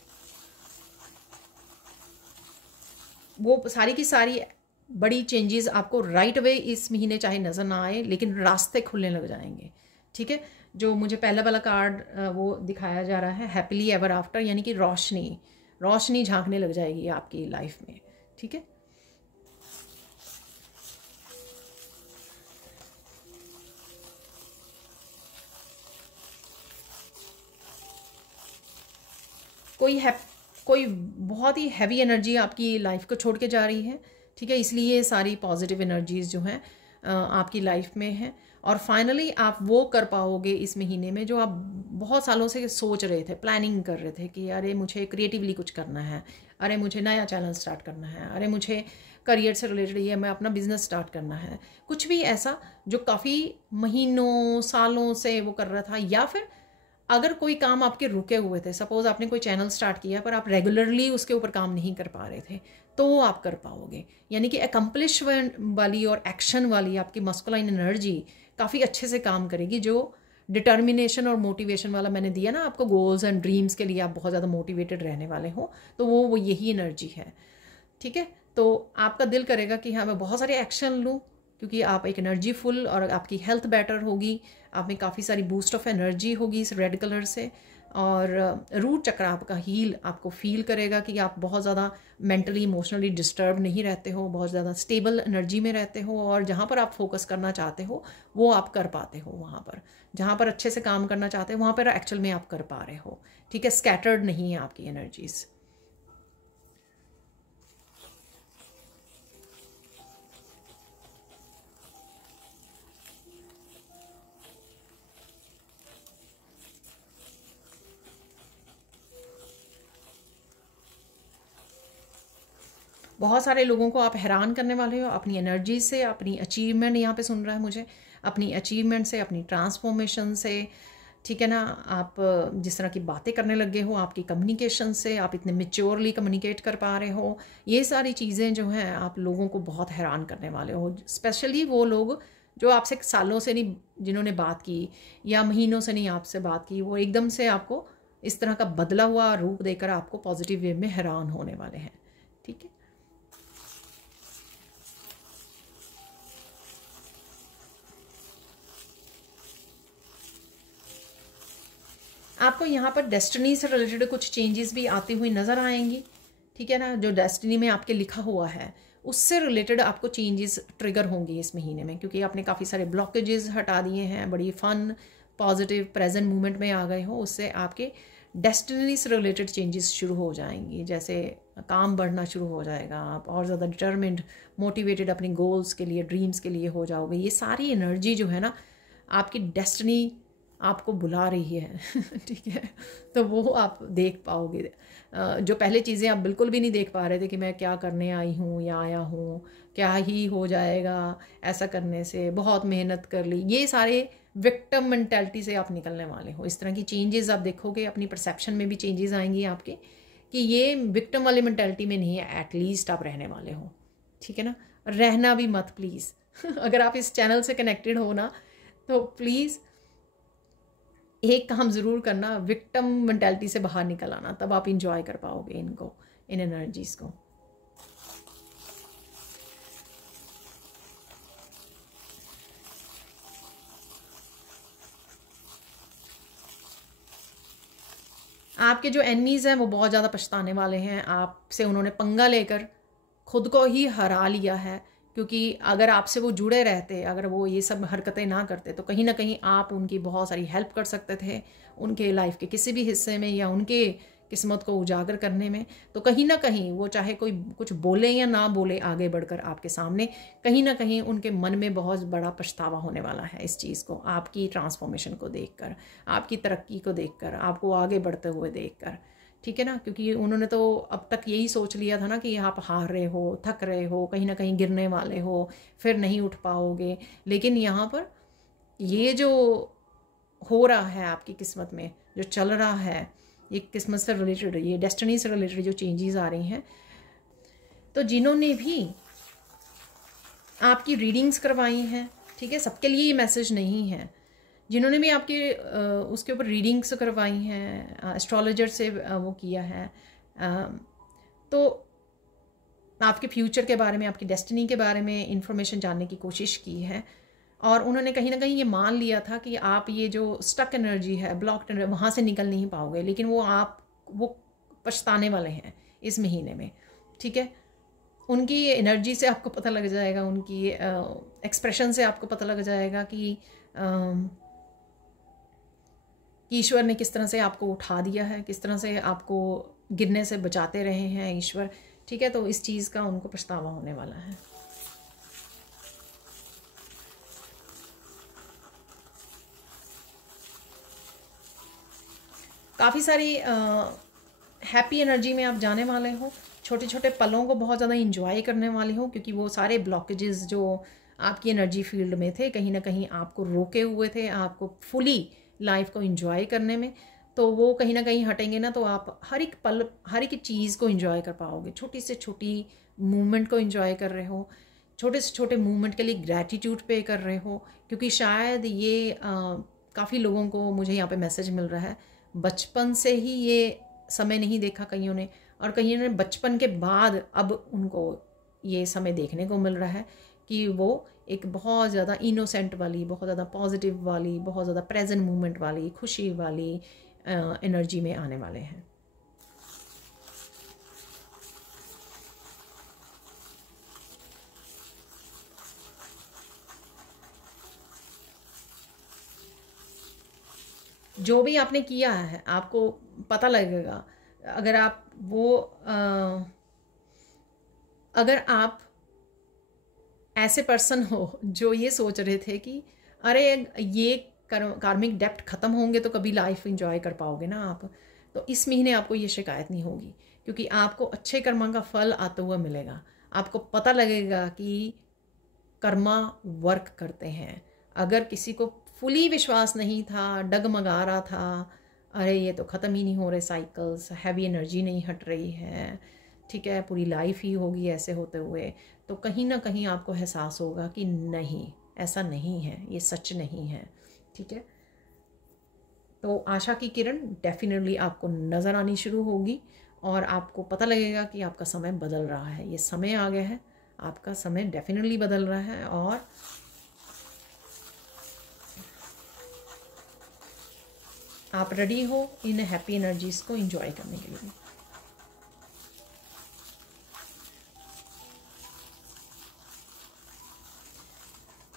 वो सारी की सारी बड़ी चेंजेस आपको राइट अवे इस महीने चाहे नज़र ना आए, लेकिन रास्ते खुलने लग जाएंगे। ठीक है, जो मुझे पहला वाला कार्ड वो दिखाया जा रहा है हैप्पीली एवर आफ्टर, यानी कि रोशनी झांकने लग जाएगी आपकी लाइफ में। ठीक है, कोई बहुत ही हैवी एनर्जी आपकी लाइफ को छोड़ के जा रही है। ठीक है, इसलिए ये सारी पॉजिटिव एनर्जीज जो हैं आपकी लाइफ में हैं, और फाइनली आप वो कर पाओगे इस महीने में जो आप बहुत सालों से सोच रहे थे, प्लानिंग कर रहे थे कि अरे मुझे क्रिएटिवली कुछ करना है, अरे मुझे नया चैनल स्टार्ट करना है, अरे मुझे करियर से रिलेटेड ये मैं अपना बिजनेस स्टार्ट करना है, कुछ भी ऐसा जो काफ़ी महीनों सालों से वो कर रहा था, या फिर अगर कोई काम आपके रुके हुए थे, सपोज आपने कोई चैनल स्टार्ट किया पर आप रेगुलरली उसके ऊपर काम नहीं कर पा रहे थे, तो वो आप कर पाओगे। यानी कि अकम्पलिशमेंट वाली और एक्शन वाली आपकी मस्कुलाइन एनर्जी काफ़ी अच्छे से काम करेगी। जो डिटर्मिनेशन और मोटिवेशन वाला मैंने दिया ना आपको, गोल्स एंड ड्रीम्स के लिए आप बहुत ज़्यादा मोटिवेटेड रहने वाले हो, तो वो यही एनर्जी है। ठीक है, तो आपका दिल करेगा कि हाँ मैं बहुत सारे एक्शन लूँ, क्योंकि आप एक एनर्जी फुल, और आपकी हेल्थ बेटर होगी, आप में काफ़ी सारी बूस्ट ऑफ एनर्जी होगी इस रेड कलर से, और रूट चक्र आपका हील आपको फील करेगा कि आप बहुत ज़्यादा मेंटली इमोशनली डिस्टर्ब नहीं रहते हो, बहुत ज़्यादा स्टेबल एनर्जी में रहते हो, और जहाँ पर आप फोकस करना चाहते हो वो आप कर पाते हो, वहाँ पर जहाँ पर अच्छे से काम करना चाहते हो वहाँ पर एक्चुअल में आप कर पा रहे हो। ठीक है, स्कैटर्ड नहीं है आपकी एनर्जीज़। बहुत सारे लोगों को आप हैरान करने वाले हो अपनी एनर्जी से, अपनी अचीवमेंट, यहाँ पे सुन रहा है मुझे, अपनी अचीवमेंट से, अपनी ट्रांसफॉर्मेशन से। ठीक है ना, आप जिस तरह की बातें करने लगे हो, आपकी कम्युनिकेशन से, आप इतने मेच्योरली कम्युनिकेट कर पा रहे हो, ये सारी चीज़ें जो हैं आप लोगों को बहुत हैरान करने वाले हो। स्पेशली वो लोग जो आपसे सालों से नहीं, जिन्होंने बात की या महीनों से नहीं आपसे बात की, वो एकदम से आपको इस तरह का बदला हुआ रूप देकर आपको पॉजिटिव वे में हैरान होने वाले हैं। ठीक है, आपको यहाँ पर डेस्टिनी से रिलेटेड कुछ चेंजेस भी आती हुई नज़र आएंगी। ठीक है ना, जो डेस्टिनी में आपके लिखा हुआ है उससे रिलेटेड आपको चेंजेस ट्रिगर होंगी इस महीने में, क्योंकि आपने काफ़ी सारे ब्लॉकेजेस हटा दिए हैं, बड़ी फन पॉजिटिव प्रेजेंट मूवमेंट में आ गए हो, उससे आपके डेस्टिनी से रिलेटेड चेंजेस शुरू हो जाएंगी। जैसे काम बढ़ना शुरू हो जाएगा, आप और ज़्यादा डिटर्मिन्ड, मोटिवेटेड अपने गोल्स के लिए, ड्रीम्स के लिए हो जाओगे। ये सारी एनर्जी जो है ना, आपकी डेस्टिनी आपको बुला रही है। ठीक है, तो वो आप देख पाओगे। जो पहले चीज़ें आप बिल्कुल भी नहीं देख पा रहे थे कि मैं क्या करने आई हूँ या आया हूँ, क्या ही हो जाएगा ऐसा करने से, बहुत मेहनत कर ली, ये सारे विक्टिम मेंटालिटी से आप निकलने वाले हो। इस तरह की चेंजेस आप देखोगे, अपनी परसेप्शन में भी चेंजेस आएंगी आपके, कि ये विक्टिम वाली मेंटालिटी में नहीं है, एटलीस्ट आप रहने वाले हो। ठीक है ना, रहना भी मत प्लीज़। अगर आप इस चैनल से कनेक्टेड हो ना, तो प्लीज़ एक काम ज़रूर करना, विक्टिम मेंटालिटी से बाहर निकल आना, तब आप इंजॉय कर पाओगे इनको, इन एनर्जीज़ को। आपके जो एनिमीज़ हैं वो बहुत ज़्यादा पछताने वाले हैं। आपसे उन्होंने पंगा लेकर खुद को ही हरा लिया है, क्योंकि अगर आपसे वो जुड़े रहते, अगर वो ये सब हरकतें ना करते, तो कहीं ना कहीं आप उनकी बहुत सारी हेल्प कर सकते थे उनके लाइफ के किसी भी हिस्से में या उनके किस्मत को उजागर करने में। तो कहीं ना कहीं वो चाहे कोई कुछ बोले या ना बोले आगे बढ़कर आपके सामने, कहीं ना कहीं उनके मन में बहुत बड़ा पछतावा होने वाला है इस चीज़ को, आपकी ट्रांसफॉर्मेशन को देखकर, आपकी तरक्की को देखकर, आपको आगे बढ़ते हुए देखकर। ठीक है ना, क्योंकि उन्होंने तो अब तक यही सोच लिया था ना कि आप हार रहे हो, थक रहे हो, कहीं ना कहीं गिरने वाले हो, फिर नहीं उठ पाओगे। लेकिन यहाँ पर ये जो हो रहा है आपकी किस्मत में, जो चल रहा है, ये किस्मत से रिलेटेड, ये डेस्टिनी से रिलेटेड जो चेंजेस आ रही हैं, तो जिन्होंने भी आपकी रीडिंग्स करवाई हैं, ठीक है, सबके लिए ये मैसेज नहीं है, जिन्होंने भी आपके उसके ऊपर रीडिंग्स करवाई हैं, एस्ट्रोलॉजर से वो किया है, तो आपके फ्यूचर के बारे में, आपकी डेस्टिनी के बारे में इंफॉर्मेशन जानने की कोशिश की है, और उन्होंने कहीं ना कहीं ये मान लिया था कि आप ये जो स्टक एनर्जी है, ब्लॉक्ड एनर्जी, वहाँ से निकल नहीं पाओगे। लेकिन वो पछताने वाले हैं इस महीने में। ठीक है, उनकी एनर्जी से आपको पता लग जाएगा, उनकी एक्सप्रेशन से आपको पता लग जाएगा कि ईश्वर ने किस तरह से आपको उठा दिया है, किस तरह से आपको गिरने से बचाते रहे हैं ईश्वर। ठीक है, तो इस चीज़ का उनको पछतावा होने वाला है। काफ़ी सारी हैप्पी एनर्जी में आप जाने वाले हो, छोटे छोटे पलों को बहुत ज़्यादा इंजॉय करने वाले हो, क्योंकि वो सारे ब्लॉकेजेस जो आपकी एनर्जी फील्ड में थे, कहीं ना कहीं आपको रोके हुए थे आपको फुली लाइफ को इंजॉय करने में, तो वो कहीं ना कहीं हटेंगे ना, तो आप हर एक पल, हर एक चीज़ को इंजॉय कर पाओगे। छोटी से छोटी मूवमेंट को इंजॉय कर रहे हो, छोटे से छोटे मूवमेंट के लिए ग्रैटिट्यूड पे कर रहे हो, क्योंकि शायद ये काफ़ी लोगों को, मुझे यहाँ पे मैसेज मिल रहा है, बचपन से ही ये समय नहीं देखा कईयों ने, और कईयों ने बचपन के बाद अब उनको ये समय देखने को मिल रहा है कि वो एक बहुत ज़्यादा इनोसेंट वाली, बहुत ज़्यादा पॉजिटिव वाली, बहुत ज़्यादा प्रेजेंट मूवमेंट वाली, खुशी वाली एनर्जी में आने वाले हैं। जो भी आपने किया है आपको पता लगेगा। अगर आप अगर आप ऐसे पर्सन हो जो ये सोच रहे थे कि अरे ये कार्मिक डेप्ट ख़त्म होंगे तो कभी लाइफ एंजॉय कर पाओगे ना आप, तो इस महीने आपको ये शिकायत नहीं होगी, क्योंकि आपको अच्छे कर्मा का फल आता हुआ मिलेगा। आपको पता लगेगा कि कर्मा वर्क करते हैं। अगर किसी को फुली विश्वास नहीं था, डगमगा रहा था, अरे ये तो ख़त्म ही नहीं हो रहे साइकिल्स, हैवी एनर्जी नहीं हट रही है, ठीक है, पूरी लाइफ ही होगी ऐसे होते हुए, तो कहीं ना कहीं आपको एहसास होगा कि नहीं, ऐसा नहीं है, ये सच नहीं है। ठीक है, तो आशा की किरण डेफिनेटली आपको नज़र आनी शुरू होगी, और आपको पता लगेगा कि आपका समय बदल रहा है, ये समय आ गया है, आपका समय डेफिनेटली बदल रहा है, और आप रेडी हो इन हैप्पी एनर्जीज़ को एंजॉय करने के लिए।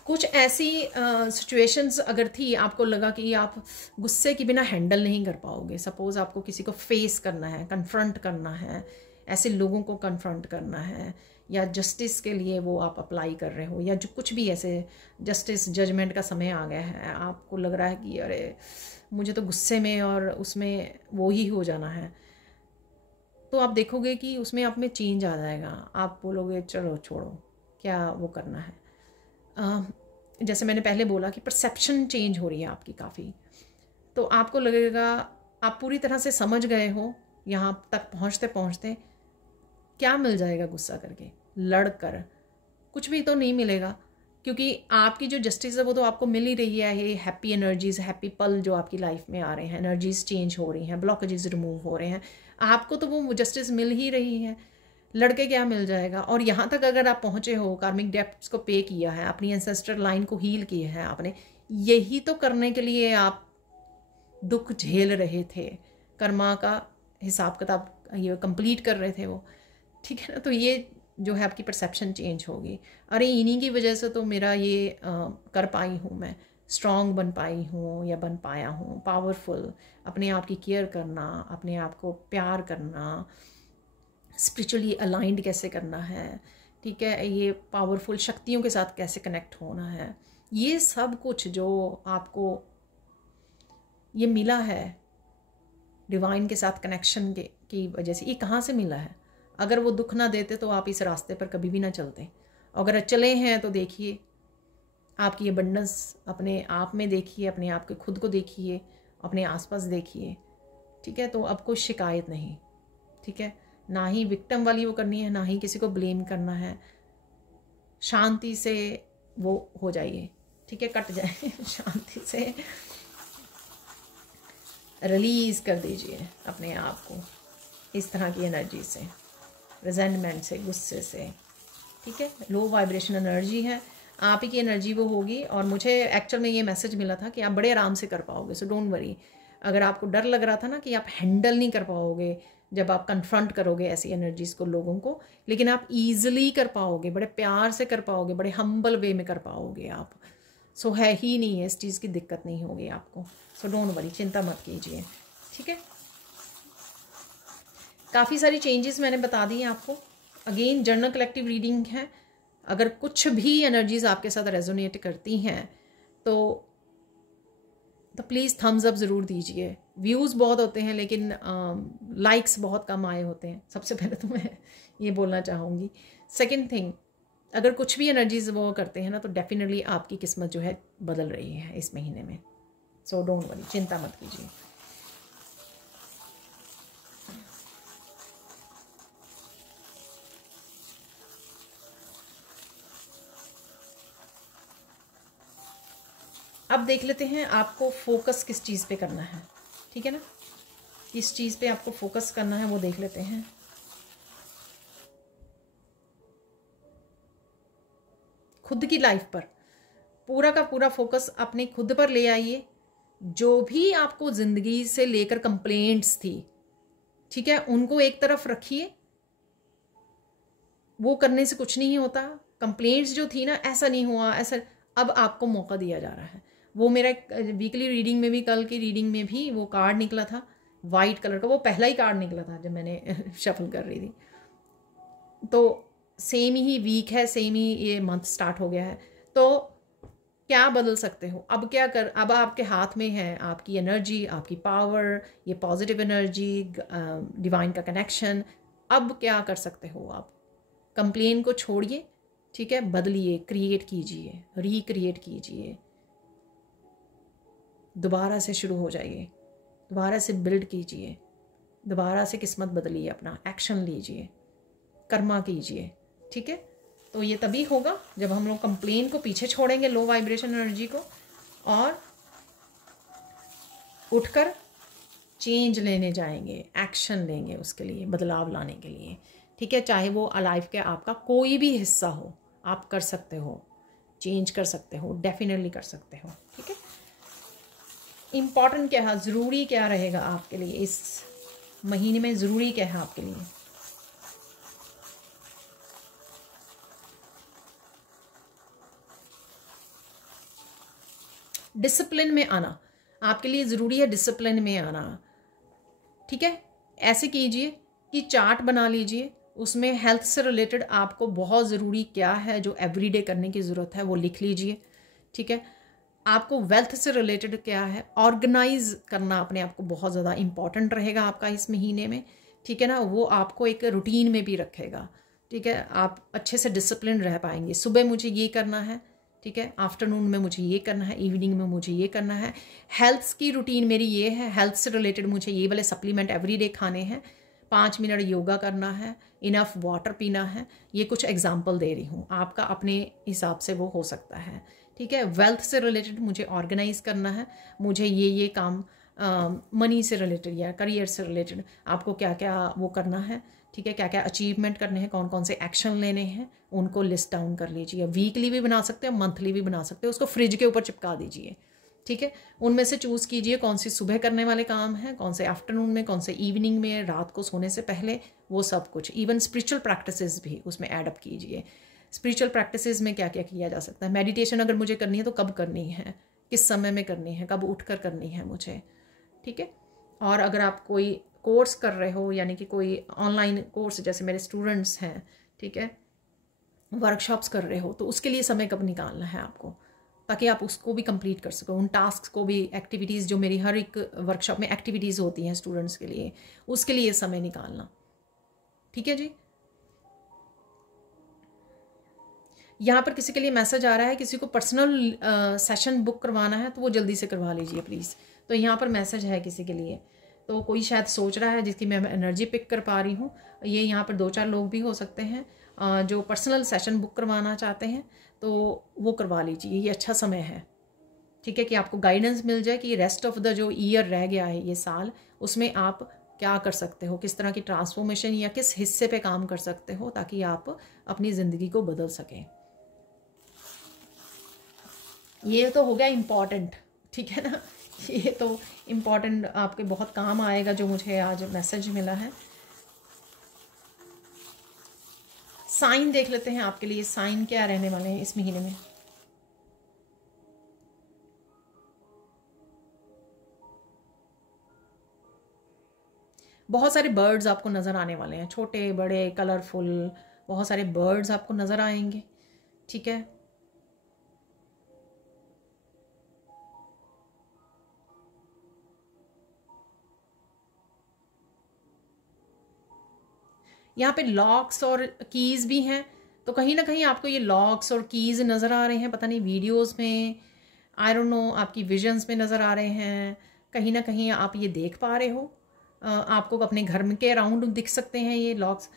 कुछ ऐसी सिचुएशंस अगर थी, आपको लगा कि आप गुस्से के बिना हैंडल नहीं कर पाओगे, सपोज़ आपको किसी को फेस करना है, कन्फ्रंट करना है, ऐसे लोगों को कन्फ्रंट करना है, या जस्टिस के लिए वो आप अप्लाई कर रहे हो, या जो कुछ भी ऐसे जस्टिस जजमेंट का समय आ गया है, आपको लग रहा है कि अरे मुझे तो गुस्से में और उसमें वो ही हो जाना है, तो आप देखोगे कि उसमें आप में चेंज आ जाएगा। आप बोलोगे चलो छोड़ो, क्या वो करना है। जैसे मैंने पहले बोला कि परसेप्शन चेंज हो रही है आपकी काफ़ी, तो आपको लगेगा आप पूरी तरह से समझ गए हो यहाँ तक पहुँचते पहुँचते, क्या मिल जाएगा गुस्सा करके, लड़ कर कुछ भी तो नहीं मिलेगा, क्योंकि आपकी जो जस्टिस है वो तो आपको मिल ही रही है। ये हैप्पी एनर्जीज़, हैप्पी पल जो आपकी लाइफ में आ रहे हैं, एनर्जीज़ चेंज हो रही हैं, ब्लॉकेजेस रिमूव हो रहे हैं, आपको तो वो जस्टिस मिल ही रही है, लड़के क्या मिल जाएगा। और यहाँ तक अगर आप पहुँचे हो, कार्मिक डेप्ट्स को पे किया है, अपनी एंसेस्टर लाइन को हील किया है आपने, यही तो करने के लिए आप दुख झेल रहे थे, कर्मा का हिसाब किताब ये कंप्लीट कर रहे थे वो, ठीक है ना। तो ये जो है आपकी परसेप्शन चेंज होगी, अरे इन्हीं की वजह से तो मेरा ये कर पाई हूँ, मैं स्ट्रॉन्ग बन पाई हूँ या बन पाया हूँ, पावरफुल, अपने आप की केयर करना, अपने आप को प्यार करना, स्पिरिचुअली अलाइंड कैसे करना है, ठीक है, ये पावरफुल शक्तियों के साथ कैसे कनेक्ट होना है, ये सब कुछ जो आपको ये मिला है डिवाइन के साथ कनेक्शन की वजह से, ये कहाँ से मिला है। अगर वो दुख ना देते तो आप इस रास्ते पर कभी भी ना चलते। अगर चले हैं तो देखिए आपकी अबंडेंस अपने आप में देखिए, अपने आप के खुद को देखिए, अपने आसपास देखिए, ठीक है। तो अब कोई शिकायत नहीं, ठीक है, ना ही विक्टिम वाली वो करनी है, ना ही किसी को ब्लेम करना है। शांति से वो हो जाइए, ठीक है, कट जाए शांति से रिलीज़ कर दीजिए अपने आप को इस तरह की एनर्जी से, रिजेंटमेंट से, गुस्से से, ठीक है। लो वाइब्रेशन एनर्जी है, आप ही की एनर्जी वो होगी। और मुझे एक्चुअल में ये मैसेज मिला था कि आप बड़े आराम से कर पाओगे, सो डोंट वरी। अगर आपको डर लग रहा था ना कि आप हैंडल नहीं कर पाओगे जब आप कन्फ्रंट करोगे ऐसी एनर्जीज़ को, लोगों को, लेकिन आप ईजिली कर पाओगे, बड़े प्यार से कर पाओगे, बड़े हम्बल वे में कर पाओगे आप। सो है ही नहीं है, इस चीज़ की दिक्कत नहीं होगी आपको। सो डोंट वरी, चिंता मत कीजिए, ठीक है। काफ़ी सारी चेंजेस मैंने बता दी हैं आपको। अगेन जर्नल कलेक्टिव रीडिंग है, अगर कुछ भी एनर्जीज़ आपके साथ रेजोनेट करती हैं तो प्लीज़ थम्स अप ज़रूर दीजिए। व्यूज़ बहुत होते हैं लेकिन लाइक्स बहुत कम आए होते हैं, सबसे पहले तो मैं ये बोलना चाहूँगी। सेकंड थिंग, अगर कुछ भी एनर्जीज़ वो करते हैं ना तो डेफिनेटली आपकी किस्मत जो है बदल रही है इस महीने में। सो डोंट वरी, चिंता मत कीजिए। अब देख लेते हैं आपको फोकस किस चीज़ पे करना है, ठीक है ना, किस चीज़ पे आपको फोकस करना है वो देख लेते हैं। खुद की लाइफ पर पूरा का पूरा फोकस अपने खुद पर ले आइए। जो भी आपको ज़िंदगी से लेकर कंप्लेंट्स थी, ठीक है, उनको एक तरफ रखिए। वो करने से कुछ नहीं होता। कंप्लेंट्स जो थी ना, ऐसा नहीं हुआ, ऐसा, अब आपको मौका दिया जा रहा है। वो मेरा वीकली रीडिंग में भी, कल की रीडिंग में भी वो कार्ड निकला था वाइट कलर का, वो पहला ही कार्ड निकला था जब मैंने शफल कर रही थी। तो सेम ही वीक है, सेम ही ये मंथ स्टार्ट हो गया है। तो क्या बदल सकते हो अब, क्या कर, अब आपके हाथ में है आपकी एनर्जी, आपकी पावर, ये पॉजिटिव एनर्जी, डिवाइन का कनेक्शन। अब क्या कर सकते हो आप, कंप्लेन को छोड़िए, ठीक है, बदलिए, क्रिएट कीजिए, रिक्रिएट कीजिए, दोबारा से शुरू हो जाइए, दोबारा से बिल्ड कीजिए, दोबारा से किस्मत बदलिए, अपना एक्शन लीजिए, कर्मा कीजिए, ठीक है। तो ये तभी होगा जब हम लोग कंप्लेन को पीछे छोड़ेंगे, लो वाइब्रेशन एनर्जी को, और उठकर चेंज लेने जाएंगे, एक्शन लेंगे उसके लिए, बदलाव लाने के लिए, ठीक है। चाहे वो लाइफ के आपका कोई भी हिस्सा हो, आप कर सकते हो, चेंज कर सकते हो, डेफिनेटली कर सकते हो, ठीक है। इम्पॉर्टेंट क्या है, ज़रूरी क्या रहेगा आपके लिए इस महीने में, ज़रूरी क्या है आपके लिए, डिसिप्लिन में आना आपके लिए ज़रूरी है, डिसिप्लिन में आना, ठीक है। ऐसे कीजिए कि चार्ट बना लीजिए, उसमें हेल्थ से रिलेटेड आपको बहुत ज़रूरी क्या है जो एवरीडे करने की ज़रूरत है वो लिख लीजिए, ठीक है। आपको वेल्थ से रिलेटेड क्या है, ऑर्गेनाइज करना अपने आप को बहुत ज़्यादा इम्पॉर्टेंट रहेगा आपका इस महीने में, ठीक है ना। वो आपको एक रूटीन में भी रखेगा, ठीक है। आप अच्छे से डिसिप्लिन रह पाएंगे। सुबह मुझे ये करना है, ठीक है, आफ्टरनून में मुझे ये करना है, इवनिंग में मुझे ये करना है। हेल्थ की रूटीन मेरी ये है, हेल्थ से रिलेटेड मुझे ये वाले सप्लीमेंट एवरीडे खाने हैं, 5 मिनट योगा करना है, इनफ वाटर पीना है। ये कुछ एग्जाम्पल दे रही हूँ, आपका अपने हिसाब से वो हो सकता है, ठीक है। वेल्थ से रिलेटेड मुझे ऑर्गेनाइज करना है, मुझे ये काम मनी से रिलेटेड या करियर से रिलेटेड आपको क्या क्या वो करना है, ठीक है, क्या क्या अचीवमेंट करने हैं, कौन कौन से एक्शन लेने हैं, उनको लिस्ट डाउन कर लीजिए। वीकली भी बना सकते हो, मंथली भी बना सकते हो, उसको फ्रिज के ऊपर चिपका दीजिए, ठीक है, उनमें से चूज़ कीजिए कौन सी सुबह करने वाले काम हैं, कौन से आफ्टरनून में, कौन से इवनिंग में, रात को सोने से पहले, वो सब कुछ। इवन स्पिरिचुअल प्रैक्टिसेस भी उसमें ऐड अप कीजिए। स्पिरिचुअल प्रैक्टिसेस में क्या क्या किया जा सकता है। मेडिटेशन अगर मुझे करनी है तो कब करनी है, किस समय में करनी है, कब उठकर करनी है मुझे, ठीक है। और अगर आप कोई कोर्स कर रहे हो, यानी कि कोई ऑनलाइन कोर्स, जैसे मेरे स्टूडेंट्स हैं, ठीक है, वर्कशॉप्स कर रहे हो, तो उसके लिए समय कब निकालना है आपको, ताकि आप उसको भी कंप्लीट कर सको, उन टास्क को भी। एक्टिविटीज़ जो मेरी हर एक वर्कशॉप में एक्टिविटीज़ होती हैं स्टूडेंट्स के लिए, उसके लिए समय निकालना, ठीक है जी। यहाँ पर किसी के लिए मैसेज आ रहा है, किसी को पर्सनल सेशन बुक करवाना है तो वो जल्दी से करवा लीजिए प्लीज़। तो यहाँ पर मैसेज है किसी के लिए, तो कोई शायद सोच रहा है जिसकी मैं एनर्जी पिक कर पा रही हूँ। ये यहाँ पर 2-4 लोग भी हो सकते हैं जो पर्सनल सेशन बुक करवाना चाहते हैं, तो वो करवा लीजिए, ये अच्छा समय है, ठीक है, कि आपको गाइडेंस मिल जाए कि रेस्ट ऑफ द जो ईयर रह गया है, ये साल, उसमें आप क्या कर सकते हो, किस तरह की ट्रांसफॉर्मेशन या किस हिस्से पे काम कर सकते हो, ताकि आप अपनी ज़िंदगी को बदल सकें। ये तो हो गया इम्पॉर्टेंट, ठीक है ना, ये तो इम्पॉर्टेंट, आपके बहुत काम आएगा जो मुझे आज मैसेज मिला है। साइन देख लेते हैं आपके लिए, साइन क्या रहने वाले हैं इस महीने में। बहुत सारे बर्ड्स आपको नज़र आने वाले हैं, छोटे बड़े कलरफुल, बहुत सारे बर्ड्स आपको नज़र आएंगे, ठीक है। यहाँ पे लॉक्स और कीज़ भी हैं, तो कहीं ना कहीं आपको ये लॉक्स और कीज़ नज़र आ रहे हैं, पता नहीं वीडियोस में, आई डोंट नो, आपकी विजन्स में नज़र आ रहे हैं, कहीं ना कहीं आप ये देख पा रहे हो। आपको अपने घर के अराउंड दिख सकते हैं ये लॉक्स।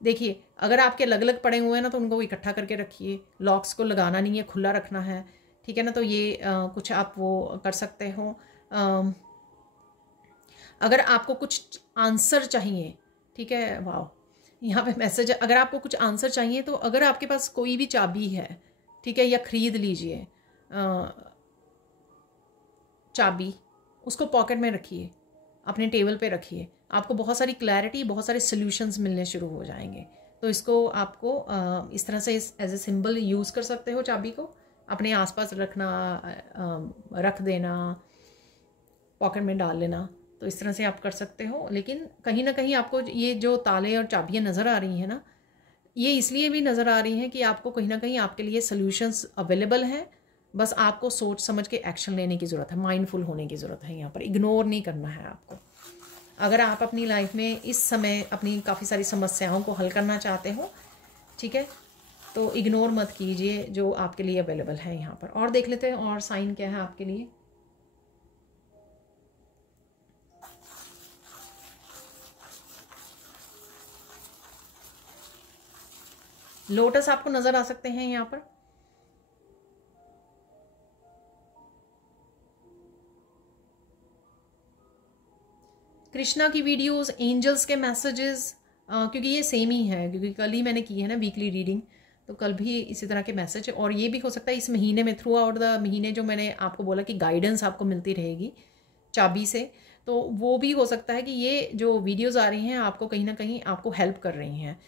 देखिए, अगर आपके अलग अलग पड़े हुए हैं ना, तो उनको इकट्ठा करके रखिए, लॉक्स को लगाना नहीं है, खुला रखना है, ठीक है ना। तो ये कुछ आप वो कर सकते हो। अगर आपको कुछ आंसर चाहिए, ठीक है, वाह, यहाँ पे मैसेज, अगर आपको कुछ आंसर चाहिए, तो अगर आपके पास कोई भी चाबी है, ठीक है, या ख़रीद लीजिए चाबी, उसको पॉकेट में रखिए, अपने टेबल पे रखिए, आपको बहुत सारी क्लैरिटी, बहुत सारे सॉल्यूशंस मिलने शुरू हो जाएंगे। तो इसको आपको इस तरह से एज ए सिंबल यूज़ कर सकते हो, चाबी को अपने आसपास रखना, रख देना, पॉकेट में डाल लेना, तो इस तरह से आप कर सकते हो। लेकिन कहीं ना कहीं आपको ये जो ताले और चाबियाँ नज़र आ रही हैं ना, ये इसलिए भी नज़र आ रही हैं कि आपको कहीं ना कहीं आपके लिए सॉल्यूशंस अवेलेबल हैं, बस आपको सोच समझ के एक्शन लेने की ज़रूरत है, माइंडफुल होने की ज़रूरत है, यहाँ पर इग्नोर नहीं करना है आपको। अगर आप अपनी लाइफ में इस समय अपनी काफ़ी सारी समस्याओं को हल करना चाहते हो, ठीक है, तो इग्नोर मत कीजिए जो आपके लिए अवेलेबल है यहाँ पर। और देख लेते हैं और साइन क्या है आपके लिए। लोटस आपको नजर आ सकते हैं यहाँ पर। कृष्णा की वीडियोस, एंजल्स के मैसेजेस, क्योंकि ये सेम ही है, क्योंकि कल ही मैंने की है ना वीकली रीडिंग, तो कल भी इसी तरह के मैसेज। और ये भी हो सकता है इस महीने में, थ्रू आउट द महीने, जो मैंने आपको बोला कि गाइडेंस आपको मिलती रहेगी चाबी से, तो वो भी हो सकता है कि ये जो वीडियोस आ रही हैं आपको कहीं ना कहीं आपको हेल्प कर रही हैं।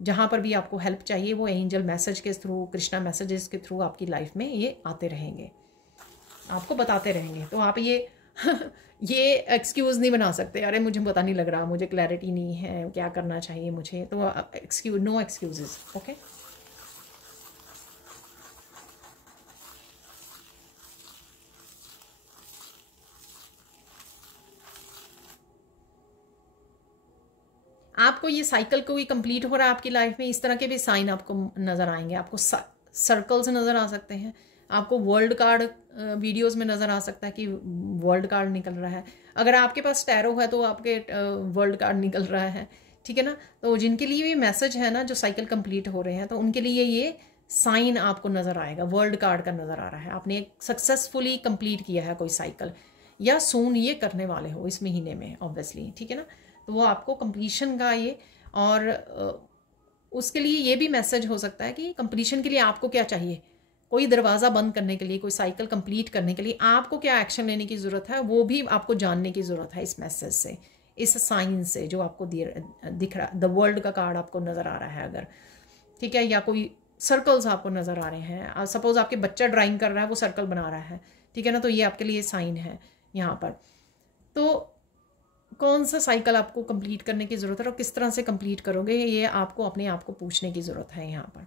जहाँ पर भी आपको हेल्प चाहिए, वो एंजल मैसेज के थ्रू, कृष्णा मैसेजेस के थ्रू आपकी लाइफ में ये आते रहेंगे, आपको बताते रहेंगे। तो आप ये ये एक्सक्यूज़ नहीं बना सकते, अरे मुझे पता नहीं लग रहा, मुझे क्लैरिटी नहीं है, क्या करना चाहिए मुझे, तो एक्सक्यूज, नो एक्सक्यूजेस, ओके। आपको ये साइकिल कोई कंप्लीट हो रहा है आपकी लाइफ में, इस तरह के भी साइन आपको नज़र आएंगे। आपको सर्कल्स नज़र आ सकते हैं, आपको वर्ल्ड कार्ड वीडियोस में नज़र आ सकता है कि वर्ल्ड कार्ड निकल रहा है। अगर आपके पास टैरो है तो आपके वर्ल्ड कार्ड निकल रहा है, ठीक है ना। तो जिनके लिए ये मैसेज है ना, जो साइकिल कंप्लीट हो रहे हैं, तो उनके लिए ये साइन आपको नज़र आएगा, वर्ल्ड कार्ड का नज़र आ रहा है। आपने एक सक्सेसफुली कंप्लीट किया है कोई साइकिल, या सून ये करने वाले हो इस महीने में, ऑब्वियसली, ठीक है ना। तो वो आपको कंप्लीशन का ये, और उसके लिए ये भी मैसेज हो सकता है कि कंप्लीशन के लिए आपको क्या चाहिए, कोई दरवाज़ा बंद करने के लिए, कोई साइकिल कंप्लीट करने के लिए आपको क्या एक्शन लेने की ज़रूरत है, वो भी आपको जानने की ज़रूरत है इस मैसेज से, इस साइन से जो आपको दिख रहा, द वर्ल्ड का कार्ड आपको नज़र आ रहा है अगर, ठीक है, या कोई सर्कल्स आपको नज़र आ रहे हैं, सपोज आपके बच्चा ड्राइंग कर रहा है, वो सर्कल बना रहा है, ठीक है ना, तो ये आपके लिए साइन है यहाँ पर। तो कौन सा साइकिल आपको कंप्लीट करने की ज़रूरत है और किस तरह से कंप्लीट करोगे, ये आपको अपने आप को पूछने की ज़रूरत है यहाँ पर।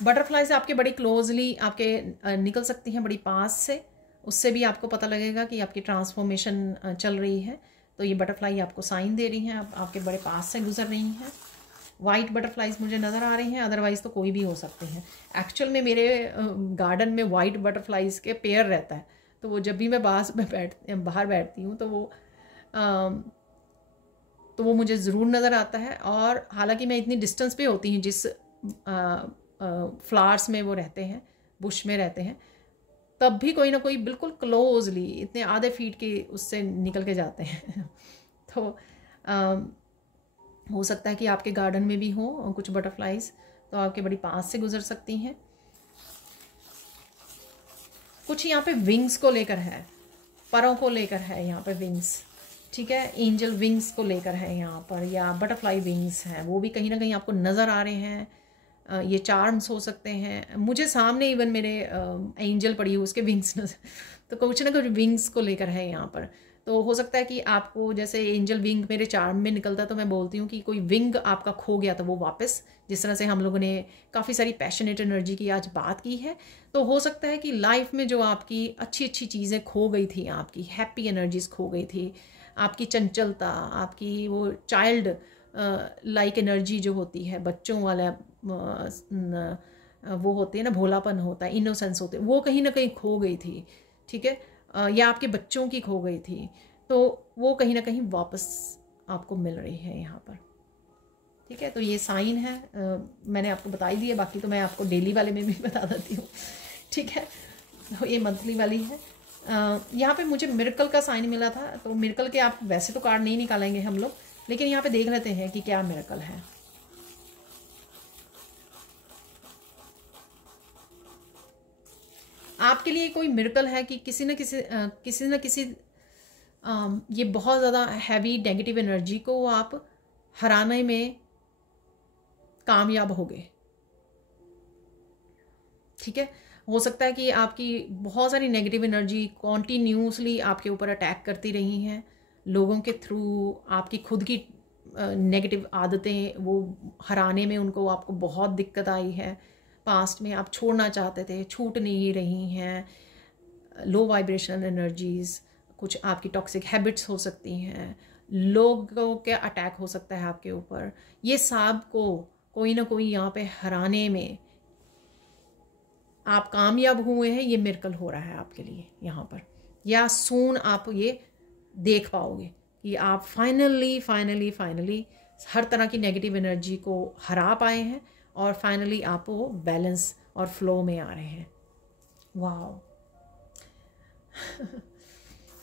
बटरफ्लाइज आपके बड़ी क्लोजली आपके निकल सकती हैं, बड़ी पास से, उससे भी आपको पता लगेगा कि आपकी ट्रांसफॉर्मेशन चल रही है। तो ये बटरफ्लाई आपको साइन दे रही हैं, आपके बड़े पास से गुजर रही हैं। वाइट बटरफ्लाइज मुझे नज़र आ रही हैं, अदरवाइज़ तो कोई भी हो सकते हैं। एक्चुअल में मेरे गार्डन में वाइट बटरफ्लाइज के पेयर रहता है, तो वो जब भी मैं बाहर बैठती हूँ तो वो मुझे ज़रूर नज़र आता है। और हालांकि मैं इतनी डिस्टेंस पे होती हूँ जिस फ्लावर्स में वो रहते हैं, बुश में रहते हैं, तब भी कोई ना कोई बिल्कुल क्लोजली इतने आधे फीट के उससे निकल के जाते हैं। तो हो सकता है कि आपके गार्डन में भी हो कुछ बटरफ्लाइज, तो आपके बड़ी पास से गुजर सकती हैं। कुछ यहाँ पे विंग्स को लेकर है, परों को लेकर है यहाँ पे विंग्स, ठीक है, एंजल विंग्स को लेकर है यहाँ पर, या बटरफ्लाई विंग्स हैं, वो भी कहीं ना कहीं आपको नज़र आ रहे हैं। ये चार्म्स हो सकते हैं, मुझे सामने इवन मेरे एंजल पड़ी हुई उसके विंग्स नजर, तो कुछ ना कुछ विंग्स को लेकर है यहाँ पर। तो हो सकता है कि आपको जैसे एंजल विंग मेरे चार्म में निकलता है, तो मैं बोलती हूँ कि कोई विंग आपका खो गया, तो वो वापस, जिस तरह से हम लोगों ने काफ़ी सारी पैशनेट एनर्जी की आज बात की है, तो हो सकता है कि लाइफ में जो आपकी अच्छी अच्छी चीज़ें खो गई थी, आपकी हैप्पी एनर्जीज खो गई थी, आपकी चंचलता, आपकी वो चाइल्ड लाइक एनर्जी जो होती है, बच्चों वाला वो होते हैं ना, भोलापन होता है, इनोसेंस होते हैं, वो कहीं ना कहीं खो गई थी, ठीक है, या आपके बच्चों की खो गई थी, तो वो कहीं ना कहीं वापस आपको मिल रही है यहाँ पर, ठीक है। तो ये साइन है, मैंने आपको बता ही दिया, बाकी तो मैं आपको डेली वाले में भी बता देती हूँ, ठीक है। तो ये मंथली वाली है। यहाँ पे मुझे मिरेकल का साइन मिला था, तो मिरेकल के आप वैसे तो कार्ड नहीं निकालेंगे हम लोग, लेकिन यहाँ पे देख लेते हैं कि क्या मिरेकल है। आपके लिए कोई मिरेकल है कि किसी न किसी ये बहुत ज़्यादा हैवी नेगेटिव एनर्जी को आप हराने में कामयाब हो गए, ठीक है। हो सकता है कि आपकी बहुत सारी नेगेटिव एनर्जी कॉन्टीन्यूसली आपके ऊपर अटैक करती रही हैं, लोगों के थ्रू, आपकी खुद की नेगेटिव आदतें वो हराने में उनको आपको बहुत दिक्कत आई है। पास्ट में आप छोड़ना चाहते थे, छूट नहीं रही हैं, लो वाइब्रेशनल एनर्जीज़, कुछ आपकी टॉक्सिक हैबिट्स हो सकती हैं, लोगों के अटैक हो सकता है आपके ऊपर, ये सब को कोई ना कोई यहाँ पे हराने में आप कामयाब हुए हैं। ये मिरेकल हो रहा है आपके लिए यहाँ पर, या सून आप ये देख पाओगे कि आप फाइनली हर तरह की नेगेटिव एनर्जी को हरा पाए हैं और फाइनली आप वो बैलेंस और फ्लो में आ रहे हैं। वाओ।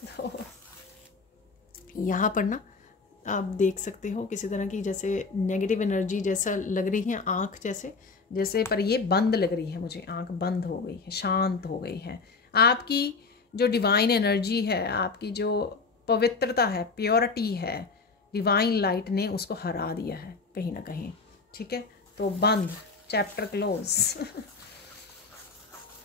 तो यहाँ पर ना आप देख सकते हो किसी तरह की जैसे नेगेटिव एनर्जी जैसा लग रही है, आँख जैसे पर ये बंद लग रही है मुझे, आँख बंद हो गई है, शांत हो गई है। आपकी जो डिवाइन एनर्जी है, आपकी जो पवित्रता है, प्योरिटी है, डिवाइन लाइट ने उसको हरा दिया है कहीं ना कहीं, ठीक है। तो बंद, चैप्टर क्लोज।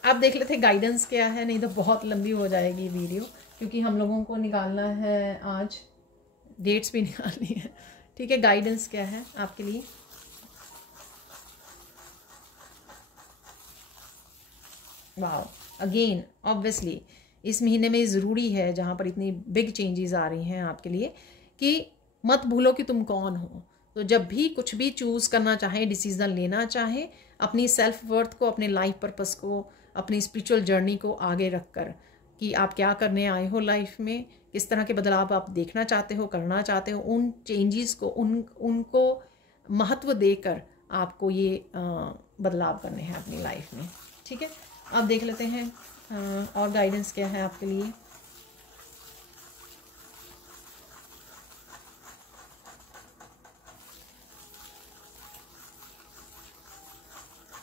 अब देख लेते हैं गाइडेंस क्या है, नहीं तो बहुत लंबी हो जाएगी वीडियो, क्योंकि हम लोगों को निकालना है आज, डेट्स भी निकालनी है, ठीक है। गाइडेंस क्या है आपके लिए? वाओ, अगेन ऑब्वियसली इस महीने में ज़रूरी है, जहाँ पर इतनी बिग चेंजेस आ रही हैं आपके लिए, कि मत भूलो कि तुम कौन हो। तो जब भी कुछ भी चूज़ करना चाहें, डिसीज़न लेना चाहें, अपनी सेल्फ वर्थ को, अपने लाइफ पर्पस को, अपनी स्पिरिचुअल जर्नी को आगे रखकर, कि आप क्या करने आए हो लाइफ में, किस तरह के बदलाव आप देखना चाहते हो, करना चाहते हो, उन चेंजेस को उनको महत्व देकर आपको ये बदलाव करने हैं अपनी लाइफ में, ठीक है। अब देख लेते हैं और गाइडेंस क्या है आपके लिए।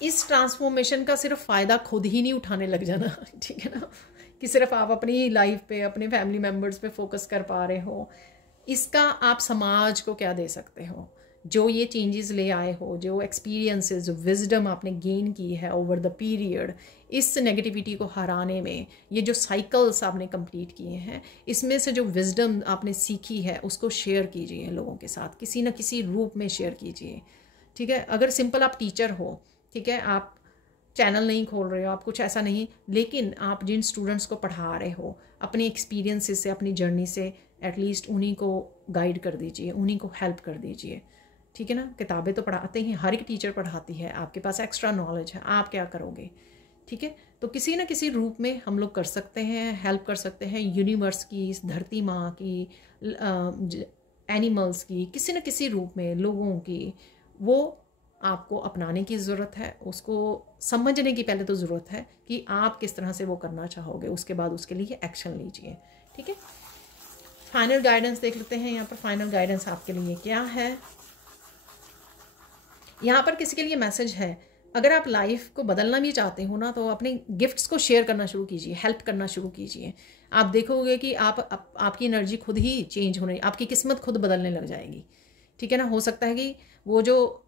इस ट्रांसफॉर्मेशन का सिर्फ फ़ायदा खुद ही नहीं उठाने लग जाना, ठीक है ना, कि सिर्फ आप अपनी लाइफ पे, अपने फैमिली मेम्बर्स पे फोकस कर पा रहे हो। इसका आप समाज को क्या दे सकते हो? जो ये चेंजेस ले आए हो, जो एक्सपीरियंसेस, जो विजडम आपने गेन की है ओवर द पीरियड, इस नेगेटिविटी को हराने में, ये जो साइकिल्स आपने कंप्लीट किए हैं, इसमें से जो विजडम आपने सीखी है उसको शेयर कीजिए लोगों के साथ, किसी न किसी रूप में शेयर कीजिए, ठीक है। अगर सिंपल आप टीचर हो, ठीक है, आप चैनल नहीं खोल रहे हो, आप कुछ ऐसा नहीं, लेकिन आप जिन स्टूडेंट्स को पढ़ा रहे हो, अपने एक्सपीरियंसेस से, अपनी जर्नी से एटलीस्ट उन्हीं को गाइड कर दीजिए, उन्हीं को हेल्प कर दीजिए, ठीक है ना। किताबें तो पढ़ाते हैं, हर एक टीचर पढ़ाती है, आपके पास एक्स्ट्रा नॉलेज है, आप क्या करोगे, ठीक है। तो किसी न किसी रूप में हम लोग कर सकते हैं, हेल्प कर सकते हैं यूनिवर्स की, इस धरती माँ की, एनिमल्स की, किसी न किसी रूप में लोगों की। वो आपको अपनाने की ज़रूरत है, उसको समझने की पहले तो ज़रूरत है कि आप किस तरह से वो करना चाहोगे, उसके बाद उसके लिए एक्शन लीजिए, ठीक है। फाइनल गाइडेंस देख लेते हैं यहाँ पर। फाइनल गाइडेंस आपके लिए क्या है? यहाँ पर किसी के लिए मैसेज है, अगर आप लाइफ को बदलना भी चाहते हो ना, तो अपने गिफ्ट्स को शेयर करना शुरू कीजिए, हेल्प करना शुरू कीजिए। आप देखोगे कि आपकी एनर्जी खुद ही चेंज होने, आपकी किस्मत खुद बदलने लग जाएगी, ठीक है ना। हो सकता है कि वो जो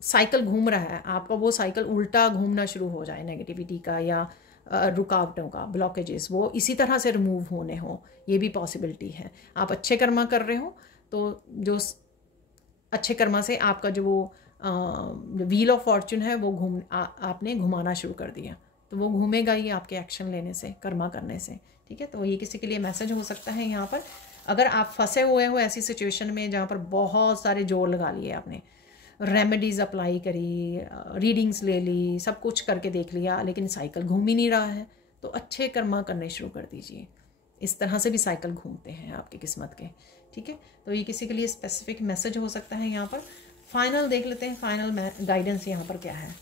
साइकिल घूम रहा है आपका, वो साइकिल उल्टा घूमना शुरू हो जाए, नेगेटिविटी का या रुकावटों का, ब्लॉकेजेस, वो इसी तरह से रिमूव होने हो, ये भी पॉसिबिलिटी है। आप अच्छे कर्मा कर रहे हो तो जो अच्छे कर्मा से आपका जो वो व्हील ऑफ फॉर्चून है वो आपने घुमाना शुरू कर दिया, तो वो घूमेगा ही आपके एक्शन लेने से, कर्मा करने से, ठीक है। तो ये किसी के लिए मैसेज हो सकता है यहाँ पर। अगर आप फंसे हुए हो ऐसी सिचुएशन में जहाँ पर बहुत सारे जोर लगा लिए आपने, रेमेडीज़ अप्लाई करी, रीडिंग्स ले ली, सब कुछ करके देख लिया, लेकिन साइकिल घूम ही नहीं रहा है, तो अच्छे कर्मा करने शुरू कर दीजिए। इस तरह से भी साइकिल घूमते हैं आपकी किस्मत के, ठीक है। तो ये किसी के लिए स्पेसिफिक मैसेज हो सकता है यहाँ पर। फाइनल देख लेते हैं, फाइनल गाइडेंस यहाँ पर क्या है।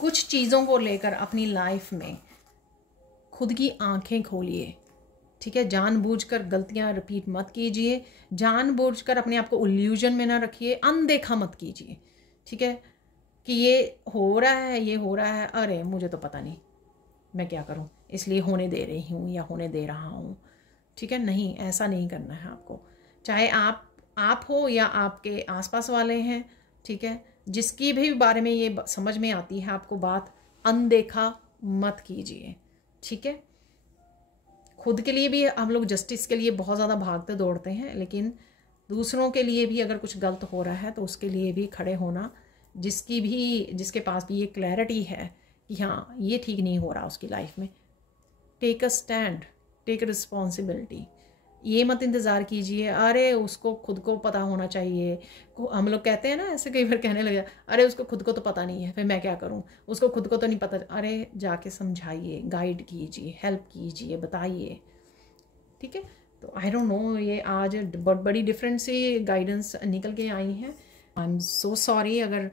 कुछ चीज़ों को लेकर अपनी लाइफ में खुद की आंखें खोलिए, ठीक है। जानबूझकर गलतियां रिपीट मत कीजिए, जानबूझकर अपने आप को इल्यूजन में ना रखिए, अनदेखा मत कीजिए, ठीक है, कि ये हो रहा है, ये हो रहा है, अरे मुझे तो पता नहीं, मैं क्या करूं, इसलिए होने दे रही हूं या होने दे रहा हूं, ठीक है। नहीं, ऐसा नहीं करना है आपको, चाहे आप हो या आपके आसपास वाले हैं, ठीक है। जिसकी भी बारे में ये समझ में आती है आपको बात, अनदेखा मत कीजिए, ठीक है। खुद के लिए भी हम लोग जस्टिस के लिए बहुत ज़्यादा भागते दौड़ते हैं, लेकिन दूसरों के लिए भी अगर कुछ गलत हो रहा है तो उसके लिए भी खड़े होना, जिसके पास भी ये क्लैरिटी है कि हाँ ये ठीक नहीं हो रहा उसकी लाइफ में, take a stand, take responsibility. ये मत इंतज़ार कीजिए अरे उसको खुद को पता होना चाहिए। हम लोग कहते हैं ना, ऐसे कई बार कहने लगे, अरे उसको खुद को तो पता नहीं है, फिर मैं क्या करूं, उसको खुद को तो नहीं पता। अरे जाके समझाइए, गाइड कीजिए, हेल्प कीजिए, बताइए, ठीक है। तो आई डोंट नो, ये आज बहुत बड़ी डिफरेंट सी गाइडेंस निकल के आई हैं। आई एम सो सॉरी अगर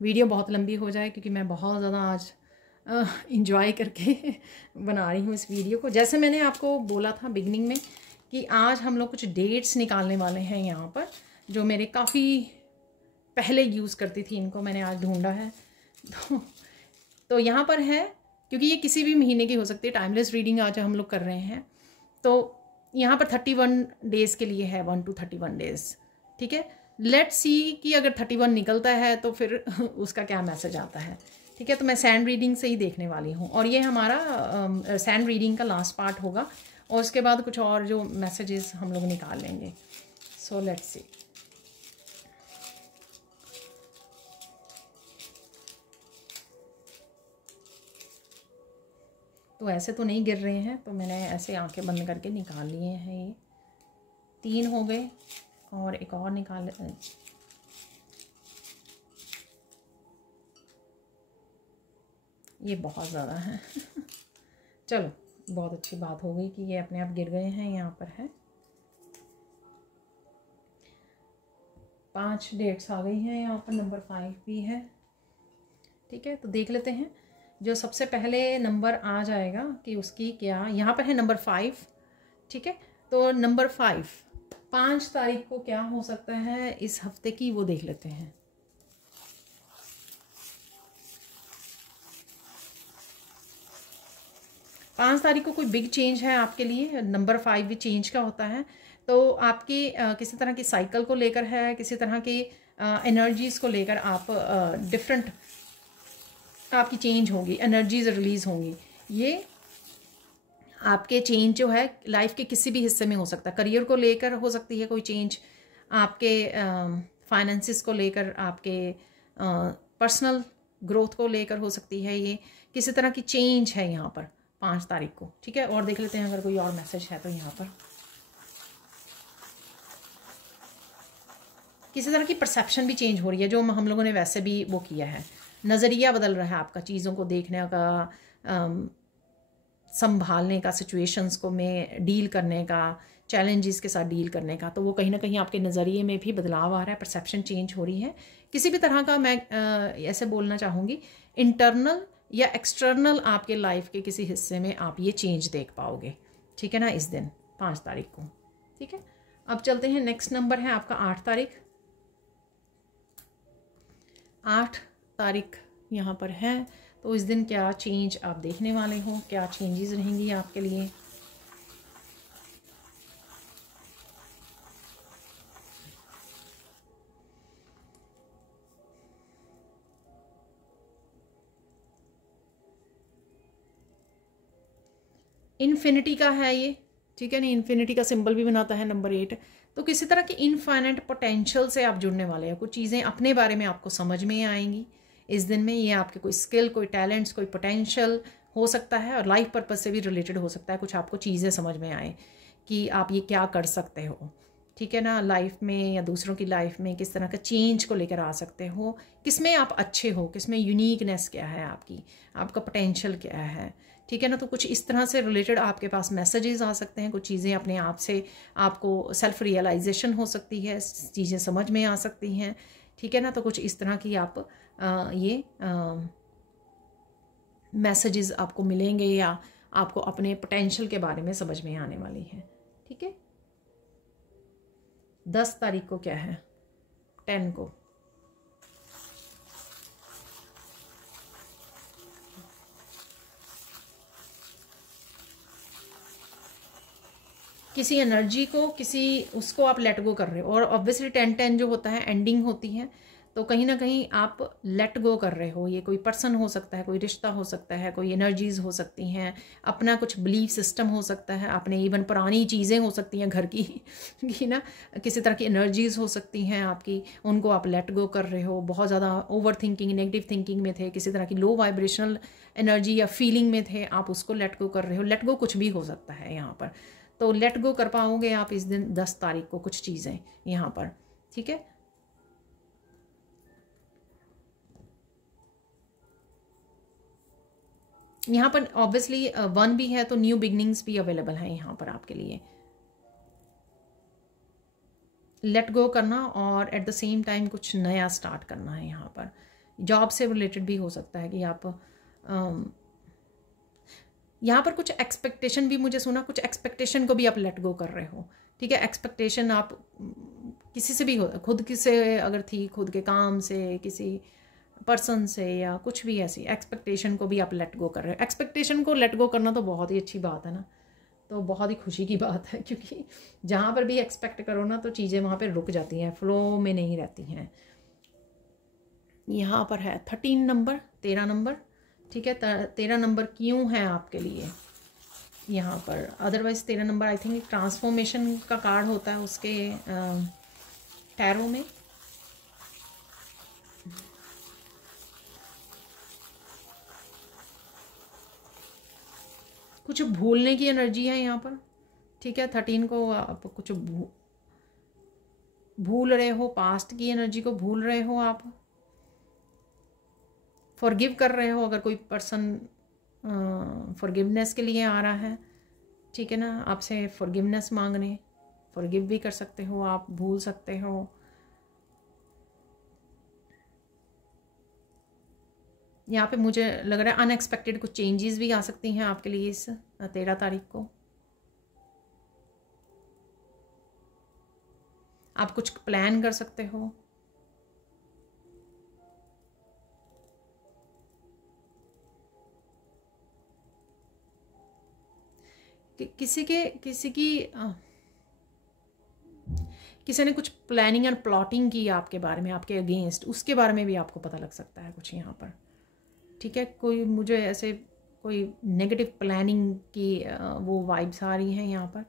वीडियो बहुत लंबी हो जाए, क्योंकि मैं बहुत ज़्यादा आज इंजॉय करके बना रही हूँ इस वीडियो को। जैसे मैंने आपको बोला था बिगनिंग में कि आज हम लोग कुछ डेट्स निकालने वाले हैं यहाँ पर, जो मेरे काफ़ी पहले यूज़ करती थी, इनको मैंने आज ढूंढा है। तो यहाँ पर है, क्योंकि ये किसी भी महीने की हो सकती है, टाइमलेस रीडिंग आज हम लोग कर रहे हैं। तो यहाँ पर 31 डेज़ के लिए है, 1 to 31 डेज़, ठीक है। लेट्स सी कि अगर 31 निकलता है तो फिर उसका क्या मैसेज आता है, ठीक है। तो मैं सैंड रीडिंग से ही देखने वाली हूँ, और ये हमारा सैंड रीडिंग का लास्ट पार्ट होगा, और उसके बाद कुछ और जो मैसेजेस हम लोग निकाल लेंगे। So let's see. तो ऐसे तो नहीं गिर रहे हैं, तो मैंने ऐसे आंखें बंद करके निकाल लिए हैं। ये 3 हो गए, और एक और निकाल, ये बहुत ज़्यादा है। चलो बहुत अच्छी बात हो गई कि ये अपने आप गिर गए हैं। यहाँ पर है 5 डेट्स आ गई हैं, यहाँ पर नंबर 5 भी है। ठीक है, तो देख लेते हैं जो सबसे पहले नंबर आ जाएगा कि उसकी क्या, यहाँ पर है नंबर 5। ठीक है, तो नंबर 5 तारीख को क्या हो सकता है इस हफ्ते की, वो देख लेते हैं। पाँच तारीख को कोई बिग चेंज है आपके लिए। नंबर 5 भी चेंज का होता है, तो आपकी किसी तरह की साइकिल को लेकर है, किसी तरह की एनर्जीज़ को लेकर आप डिफरेंट आपकी चेंज होगी, एनर्जीज रिलीज होंगी। ये आपके चेंज जो है लाइफ के किसी भी हिस्से में हो सकता है। करियर को लेकर हो सकती है कोई चेंज, आपके फाइनेंसिस को लेकर, आपके पर्सनल ग्रोथ को लेकर हो सकती है। ये किसी तरह की चेंज है यहाँ पर 5 तारीख को। ठीक है, और देख लेते हैं अगर कोई और मैसेज है तो यहाँ पर किसी तरह की परसेप्शन भी चेंज हो रही है, जो हम लोगों ने वैसे भी वो किया है। नज़रिया बदल रहा है आपका, चीज़ों को देखने का, संभालने का, सिचुएशंस को में डील करने का, चैलेंजेस के साथ डील करने का। तो वो कहीं ना कहीं आपके नज़रिए में भी बदलाव आ रहा है, परसेप्शन चेंज हो रही है। किसी भी तरह का मैं ऐसे बोलना चाहूँगी, इंटरनल या एक्सटर्नल आपके लाइफ के किसी हिस्से में आप ये चेंज देख पाओगे। ठीक है ना, इस दिन 5 तारीख को। ठीक है, अब चलते हैं, नेक्स्ट नंबर है आपका 8 तारीख। 8 तारीख यहाँ पर है, तो इस दिन क्या चेंज आप देखने वाले हो, क्या चेंजेस रहेंगी आपके लिए। इन्फिनिटी का है ये, ठीक है ना, इन्फिनिटी का सिंबल भी बनाता है नंबर 8। तो किसी तरह की इनफाइनाइट पोटेंशियल से आप जुड़ने वाले हैं। कुछ चीज़ें अपने बारे में आपको समझ में आएंगी इस दिन में। ये आपके कोई स्किल, कोई टैलेंट्स, कोई पोटेंशियल हो सकता है, और लाइफ पर्पज से भी रिलेटेड हो सकता है। कुछ आपको चीज़ें समझ में आए कि आप ये क्या कर सकते हो, ठीक है ना, लाइफ में या दूसरों की लाइफ में किस तरह का चेंज को लेकर आ सकते हो, किस में आप अच्छे हो, किस में यूनिकनेस क्या है आपकी, आपका पोटेंशियल क्या है। ठीक है ना, तो कुछ इस तरह से रिलेटेड आपके पास मैसेजेस आ सकते हैं। कुछ चीज़ें अपने आप से आपको सेल्फ रियलाइजेशन हो सकती है, चीज़ें समझ में आ सकती हैं। ठीक है ना, तो कुछ इस तरह की आप ये मैसेजेस आपको मिलेंगे, या आपको अपने पोटेंशियल के बारे में समझ में आने वाली है। ठीक है, 10 तारीख को क्या है, 10 को किसी एनर्जी को, किसी उसको आप लेट गो कर रहे हो। और ऑब्वियसली 10-10 जो होता है एंडिंग होती है, तो कहीं ना कहीं आप लेट गो कर रहे हो। ये कोई पर्सन हो सकता है, कोई रिश्ता हो सकता है, कोई एनर्जीज हो सकती हैं, अपना कुछ बिलीफ सिस्टम हो सकता है, अपने इवन पुरानी चीज़ें हो सकती हैं घर की ना, किसी तरह की एनर्जीज हो सकती हैं आपकी, उनको आप लेट गो कर रहे हो। बहुत ज़्यादा ओवर थिंकिंग, नेगेटिव थिंकिंग में थे, किसी तरह की लो वाइब्रेशनल एनर्जी या फीलिंग में थे, आप उसको लेट गो कर रहे हो। लेट गो कुछ भी हो सकता है यहाँ पर, तो लेट गो कर पाओगे आप इस दिन 10 तारीख को कुछ चीज़ें यहाँ पर। ठीक है, यहाँ पर ऑब्वियसली 1 भी है, तो न्यू बिगनिंग्स भी अवेलेबल है यहाँ पर आपके लिए। लेट गो करना और एट द सेम टाइम कुछ नया स्टार्ट करना है यहाँ पर। जॉब से रिलेटेड भी हो सकता है कि आप यहाँ पर कुछ एक्सपेक्टेशन भी मुझे सुना, कुछ एक्सपेक्टेशन को भी आप लेट गो कर रहे हो। ठीक है, एक्सपेक्टेशन आप किसी से भी हो, खुद से अगर थी, खुद के काम से, किसी पर्सन से, या कुछ भी ऐसी एक्सपेक्टेशन को भी आप लेट गो कर रहे हो। एक्सपेक्टेशन को लेट गो करना तो बहुत ही अच्छी बात है ना, तो बहुत ही खुशी की बात है, क्योंकि जहाँ पर भी एक्सपेक्ट करो ना तो चीज़ें वहाँ पर रुक जाती हैं, फ्लो में नहीं रहती हैं। यहाँ पर है 13 नंबर, 13 नंबर। ठीक है, 13 नंबर क्यों है आपके लिए यहाँ पर। Otherwise 13 number I think transformation का कार्ड होता है उसके टैरो में। कुछ भूलने की एनर्जी है यहाँ पर। ठीक है, 13 को आप कुछ भूल रहे हो, पास्ट की एनर्जी को भूल रहे हो आप, फॉरगिव कर रहे हो। अगर कोई पर्सन फॉरगिवनेस के लिए आ रहा है, ठीक है ना, आपसे फॉरगिवनेस मांगने, फॉरगिव भी कर सकते हो आप, भूल सकते हो। यहाँ पे मुझे लग रहा है अनएक्सपेक्टेड कुछ चेंजेस भी आ सकती हैं आपके लिए इस 13 तारीख को। आप कुछ प्लान कर सकते हो। किसी ने कुछ प्लानिंग एंड प्लॉटिंग की आपके बारे में, आपके अगेंस्ट, उसके बारे में भी आपको पता लग सकता है कुछ यहाँ पर, ठीक है। कोई मुझे ऐसे कोई नेगेटिव प्लानिंग की वो वाइब्स आ रही हैं यहाँ पर,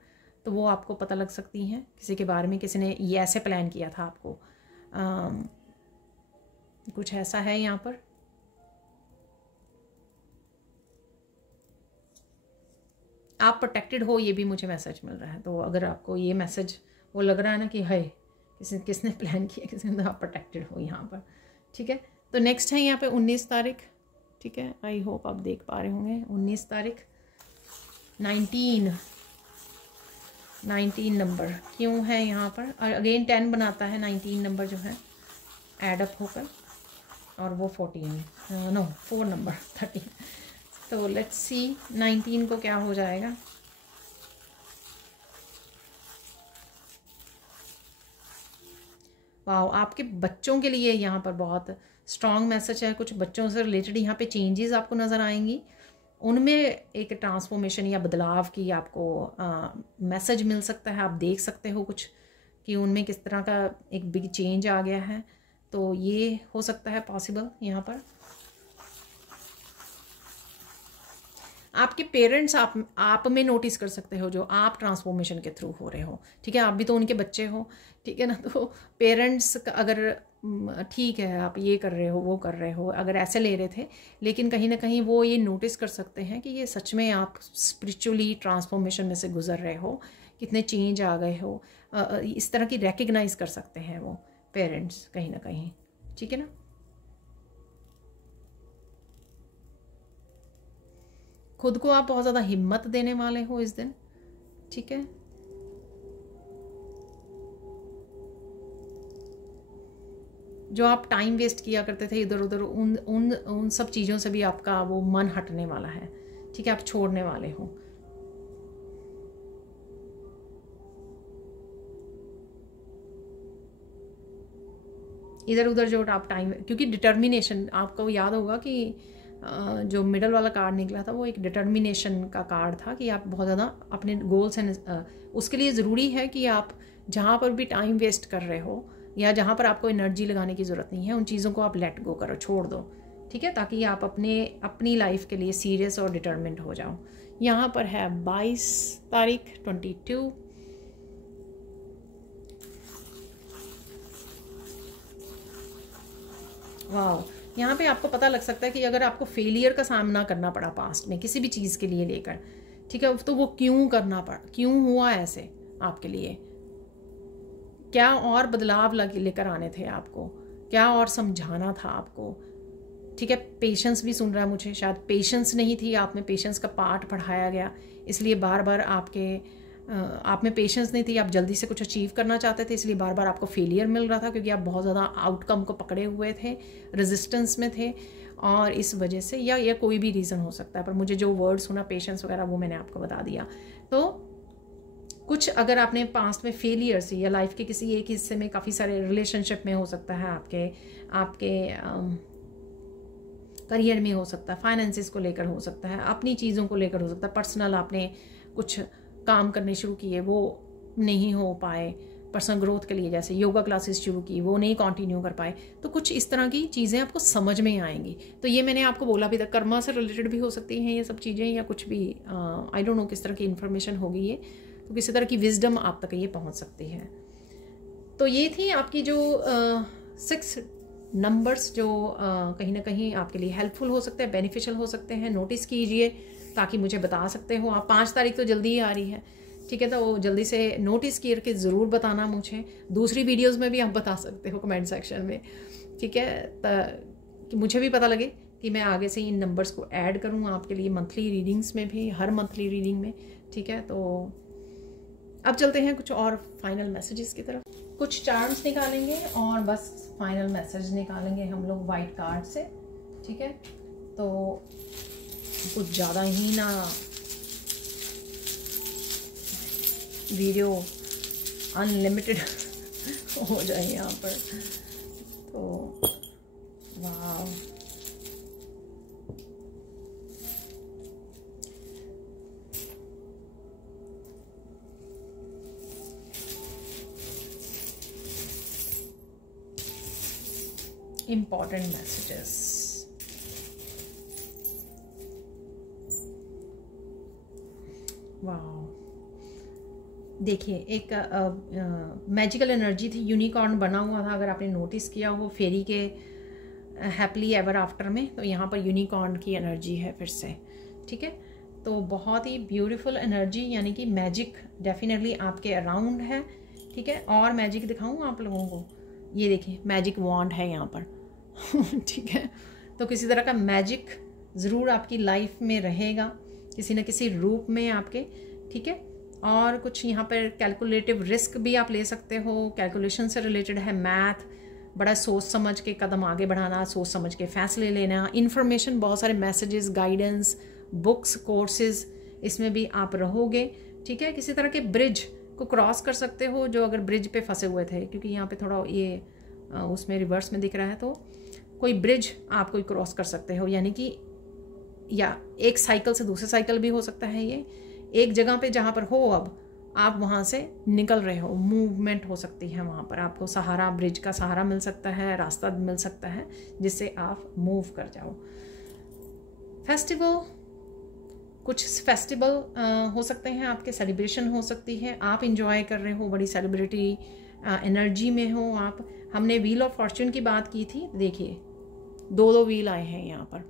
तो वो आपको पता लग सकती हैं किसी के बारे में, किसी ने ये ऐसे प्लान किया था आपको, कुछ ऐसा है यहाँ पर। आप प्रोटेक्टेड हो, ये भी मुझे मैसेज मिल रहा है। तो अगर आपको ये मैसेज वो लग रहा है ना कि है किसने प्लान किया, किसने, तो आप प्रोटेक्टेड हो यहाँ पर, ठीक है। तो नेक्स्ट है यहाँ पे 19 तारीख, ठीक है। आई होप आप देख पा रहे होंगे 19 तारीख 19 नंबर क्यों है यहाँ पर, और अगेन 10 बनाता है 19 नंबर जो है एडअप होकर, और वो 4 नंबर 13। तो लेट्स सी 19 को क्या हो जाएगा। वाह, आपके बच्चों के लिए यहाँ पर बहुत स्ट्रॉन्ग मैसेज है। कुछ बच्चों से रिलेटेड यहाँ पे चेंजेस आपको नज़र आएंगी, उनमें एक ट्रांसफॉर्मेशन या बदलाव की आपको मैसेज मिल सकता है। आप देख सकते हो कुछ कि उनमें किस तरह का एक बिग चेंज आ गया है, तो ये हो सकता है पॉसिबल यहाँ पर। आपके पेरेंट्स आप में नोटिस कर सकते हो, जो आप ट्रांसफॉर्मेशन के थ्रू हो रहे हो, ठीक है। आप भी तो उनके बच्चे हो, ठीक है ना। तो पेरेंट्स अगर ठीक है आप ये कर रहे हो वो कर रहे हो, अगर ऐसे ले रहे थे, लेकिन कहीं ना कहीं वो ये नोटिस कर सकते हैं कि ये सच में आप स्पिरिचुअली ट्रांसफॉर्मेशन में से गुजर रहे हो, कितने चेंज आ गए हो, इस तरह की रिकग्नाइज कर सकते हैं वो पेरेंट्स कहीं ना कहीं, ठीक है ना। खुद को आप बहुत ज़्यादा हिम्मत देने वाले हो इस दिन, ठीक है। जो आप टाइम वेस्ट किया करते थे इधर उधर, उन सब चीज़ों से भी आपका वो मन हटने वाला है, ठीक है। आप छोड़ने वाले हो। इधर उधर जो आप टाइम, क्योंकि डिटर्मिनेशन, आपको याद होगा कि जो मिडल वाला कार्ड निकला था वो एक डिटर्मिनेशन का कार्ड था कि आप बहुत ज़्यादा अपने गोल्स एंड उसके लिए ज़रूरी है कि आप जहाँ पर भी टाइम वेस्ट कर रहे हो या जहाँ पर आपको एनर्जी लगाने की ज़रूरत नहीं है, उन चीज़ों को आप लेट गो करो, छोड़ दो, ठीक है, ताकि आप अपनी लाइफ के लिए सीरियस और डिटर्मिन्ड हो जाओ। यहाँ पर है 22 तारीख 22। वाह, यहाँ पे आपको पता लग सकता है कि अगर आपको फेलियर का सामना करना पड़ा पास्ट में किसी भी चीज़ के लिए लेकर, ठीक है, तो वो क्यों करना पड़ा, क्यों हुआ ऐसे आपके लिए, क्या और बदलाव लेकर आने थे आपको, क्या और समझाना था आपको, ठीक है। पेशेंस भी सुन रहा है मुझे, शायद पेशेंस नहीं थी आप में, पेशेंस का पार्ट पढ़ाया गया, इसलिए बार बार आप में पेशेंस नहीं थी, आप जल्दी से कुछ अचीव करना चाहते थे, इसलिए बार बार आपको फेलियर मिल रहा था, क्योंकि आप बहुत ज़्यादा आउटकम को पकड़े हुए थे, रेजिस्टेंस में थे, और इस वजह से या कोई भी रीज़न हो सकता है, पर मुझे जो वर्ड सुना पेशेंस वगैरह वो मैंने आपको बता दिया। तो कुछ अगर आपने पास्ट में फेलियर से या लाइफ के किसी एक हिस्से में, काफ़ी सारे रिलेशनशिप में हो सकता है, आपके करियर में हो सकता है, फाइनेंसिस को लेकर हो सकता है, अपनी चीज़ों को लेकर हो सकता है, पर्सनल आपने कुछ काम करने शुरू किए वो नहीं हो पाए, पर्सनल ग्रोथ के लिए जैसे योगा क्लासेस शुरू की वो नहीं कंटिन्यू कर पाए, तो कुछ इस तरह की चीज़ें आपको समझ में आएंगी। तो ये मैंने आपको बोला भी था, कर्मा से रिलेटेड भी हो सकती हैं ये सब चीज़ें, या कुछ भी आई डोंट नो किस तरह की इन्फॉर्मेशन होगी ये, तो किसी तरह की विजडम आप तक ये पहुंच सकती है। तो ये थी आपकी जो 6 नंबर्स जो कहीं ना कहीं आपके लिए हेल्पफुल हो सकते हैं, बेनिफिशियल हो सकते हैं। नोटिस कीजिए ताकि मुझे बता सकते हो आप। 5 तारीख तो जल्दी ही आ रही है, ठीक है, तो वो जल्दी से नोटिस करके ज़रूर बताना मुझे। दूसरी वीडियोस में भी आप बता सकते हो कमेंट सेक्शन में, ठीक है, कि मुझे भी पता लगे कि मैं आगे से इन नंबर्स को ऐड करूँ आपके लिए मंथली रीडिंग्स में भी, हर मंथली रीडिंग में, ठीक है। तो अब चलते हैं कुछ और फाइनल मैसेजेस की तरफ। कुछ चार्म्स निकालेंगे और बस फाइनल मैसेज निकालेंगे हम लोग वाइट कार्ड से, ठीक है। तो कुछ ज़्यादा ही ना वीडियो अनलिमिटेड हो जाए यहाँ पर, तो वाह, important messages। वाह, देखिए एक मैजिकल एनर्जी थी, यूनिकॉर्न बना हुआ था, अगर आपने नोटिस किया हो फेरी के हैप्पीली एवर आफ्टर में, तो यहाँ पर यूनिकॉर्न की एनर्जी है फिर से, ठीक है। तो बहुत ही ब्यूटीफुल एनर्जी, यानी कि मैजिक डेफिनेटली आपके अराउंड है, ठीक है। और मैजिक दिखाऊँ आप लोगों को, ये देखिए मैजिक वॉन्ड है यहाँ पर ठीक है। तो किसी तरह का मैजिक ज़रूर आपकी लाइफ में रहेगा, किसी न किसी रूप में आपके, ठीक है। और कुछ यहाँ पर कैलकुलेटिव रिस्क भी आप ले सकते हो, कैलकुलेशन से रिलेटेड है, मैथ, बड़ा सोच समझ के कदम आगे बढ़ाना, सोच समझ के फैसले लेना, इन्फॉर्मेशन, बहुत सारे मैसेजेस, गाइडेंस, बुक्स, कोर्सेज, इसमें भी आप रहोगे, ठीक है। किसी तरह के ब्रिज को क्रॉस कर सकते हो, जो अगर ब्रिज पे फंसे हुए थे, क्योंकि यहाँ पे थोड़ा ये उसमें रिवर्स में दिख रहा है, तो कोई ब्रिज आप कोई क्रॉस कर सकते हो, यानी कि या एक साइकिल से दूसरे साइकिल भी हो सकता है, ये एक जगह पे जहाँ पर हो अब आप वहाँ से निकल रहे हो, मूवमेंट हो सकती है वहाँ पर, आपको सहारा, ब्रिज का सहारा मिल सकता है, रास्ता मिल सकता है जिससे आप मूव कर जाओ। फेस्टिवल, कुछ फेस्टिवल हो सकते हैं आपके, सेलिब्रेशन हो सकती है, आप इंजॉय कर रहे हो, बड़ी सेलिब्रिटी एनर्जी में हो आप। हमने व्हील ऑफ फॉर्च्यून की बात की थी, देखिए दो व्हील आए हैं यहाँ पर,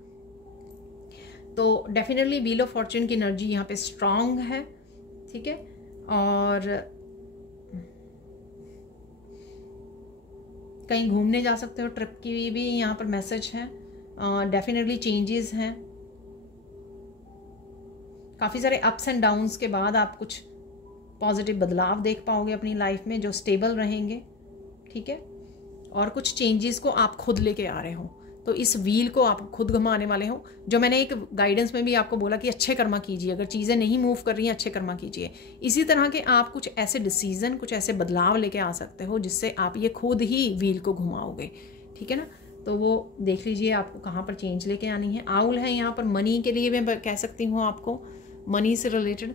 तो डेफिनेटली व्हील ऑफ फॉर्च्यून की एनर्जी यहाँ पे स्ट्रांग है, ठीक है। और कहीं घूमने जा सकते हो, ट्रिप की भी यहाँ पर मैसेज है, डेफिनेटली चेंजेस हैं, काफ़ी सारे अप्स एंड डाउन्स के बाद आप कुछ पॉजिटिव बदलाव देख पाओगे अपनी लाइफ में, जो स्टेबल रहेंगे, ठीक है। और कुछ चेंजेस को आप खुद लेके आ रहे हो, तो इस व्हील को आप खुद घुमाने वाले हो, जो मैंने एक गाइडेंस में भी आपको बोला कि अच्छे कर्मा कीजिए, अगर चीज़ें नहीं मूव कर रही हैं अच्छे कर्मा कीजिए। इसी तरह के आप कुछ ऐसे डिसीजन, कुछ ऐसे बदलाव लेके आ सकते हो जिससे आप ये खुद ही व्हील को घुमाओगे, ठीक है ना। तो वो देख लीजिए आपको कहाँ पर चेंज लेके आनी है। आउल है यहाँ पर, मनी के लिए मैं कह सकती हूँ आपको, मनी से रिलेटेड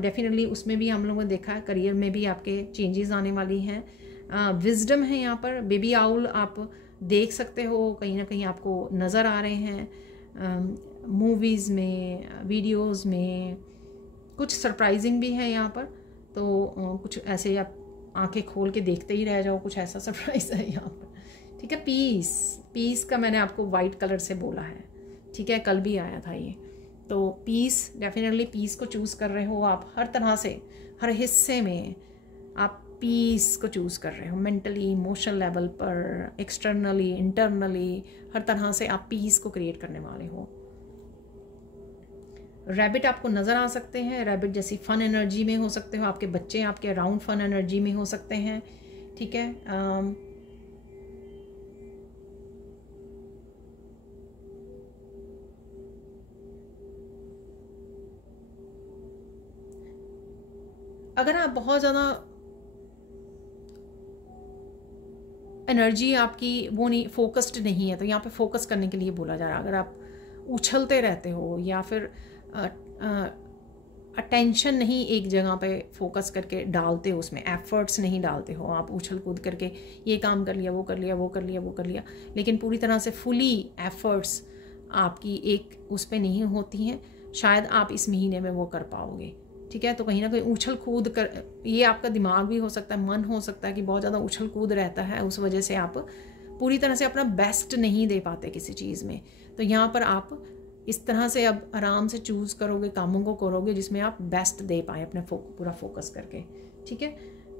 डेफिनेटली उसमें भी हम लोगों ने देखा है, करियर में भी आपके चेंजेस आने वाली हैं। विजडम है यहाँ पर, बेबी आउल आप देख सकते हो, कहीं ना कहीं आपको नज़र आ रहे हैं मूवीज़ में, वीडियोस में, कुछ सरप्राइजिंग भी है यहाँ पर, तो कुछ ऐसे आप आंखें खोल के देखते ही रह जाओ, कुछ ऐसा सरप्राइज है यहाँ पर, ठीक है। पीस, पीस का मैंने आपको वाइट कलर से बोला है, ठीक है, कल भी आया था ये। तो पीस, डेफिनेटली पीस को चूज़ कर रहे हो आप, हर तरह से, हर हिस्से में आप पीस को चूज़ कर रहे हो, मेंटली, इमोशनल लेवल पर, एक्सटर्नली, इंटरनली, हर तरह से आप पीस को क्रिएट करने वाले हो। रैबिट आपको नज़र आ सकते हैं, रैबिट जैसी फन एनर्जी में हो सकते हो, आपके बच्चे आपके अराउंड फन एनर्जी में हो सकते हैं, ठीक है। अगर आप बहुत ज़्यादा एनर्जी आपकी वो नहीं, फोकस्ड नहीं है, तो यहाँ पे फोकस करने के लिए बोला जा रहा है। अगर आप उछलते रहते हो या फिर अटेंशन नहीं एक जगह पे फोकस करके डालते हो, उसमें एफर्ट्स नहीं डालते हो, आप उछल कूद करके ये काम कर लिया, वो कर लिया, वो कर लिया, वो कर लिया, लेकिन पूरी तरह से फुली एफर्ट्स आपकी एक उस पर नहीं होती हैं, शायद आप इस महीने में वो कर पाओगे, ठीक है। तो कहीं ना कहीं उछल कूद कर, ये आपका दिमाग भी हो सकता है, मन हो सकता है कि बहुत ज़्यादा उछल कूद रहता है, उस वजह से आप पूरी तरह से अपना बेस्ट नहीं दे पाते किसी चीज़ में। तो यहाँ पर आप इस तरह से अब आराम से चूज़ करोगे, कामों को करोगे जिसमें आप बेस्ट दे पाएँ अपने पूरा फोकस करके, ठीक है।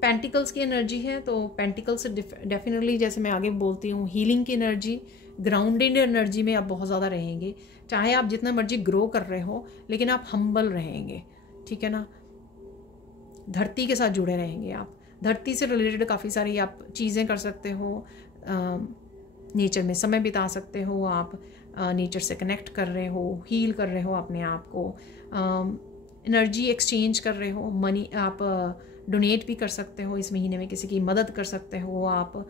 पेंटिकल्स की एनर्जी है, तो पेंटिकल्स डेफिनेटली जैसे मैं आगे बोलती हूँ हीलिंग की एनर्जी, ग्राउंडेड एनर्जी में आप बहुत ज़्यादा रहेंगे। चाहे आप जितना मर्जी ग्रो कर रहे हो लेकिन आप हम्बल रहेंगे, ठीक है ना। धरती के साथ जुड़े रहेंगे आप, धरती से रिलेटेड काफ़ी सारी आप चीज़ें कर सकते हो, नेचर में समय बिता सकते हो आप, नेचर से कनेक्ट कर रहे हो, हील कर रहे हो अपने आप को, एनर्जी एक्सचेंज कर रहे हो, मनी आप डोनेट भी कर सकते हो इस महीने में, किसी की मदद कर सकते हो आप,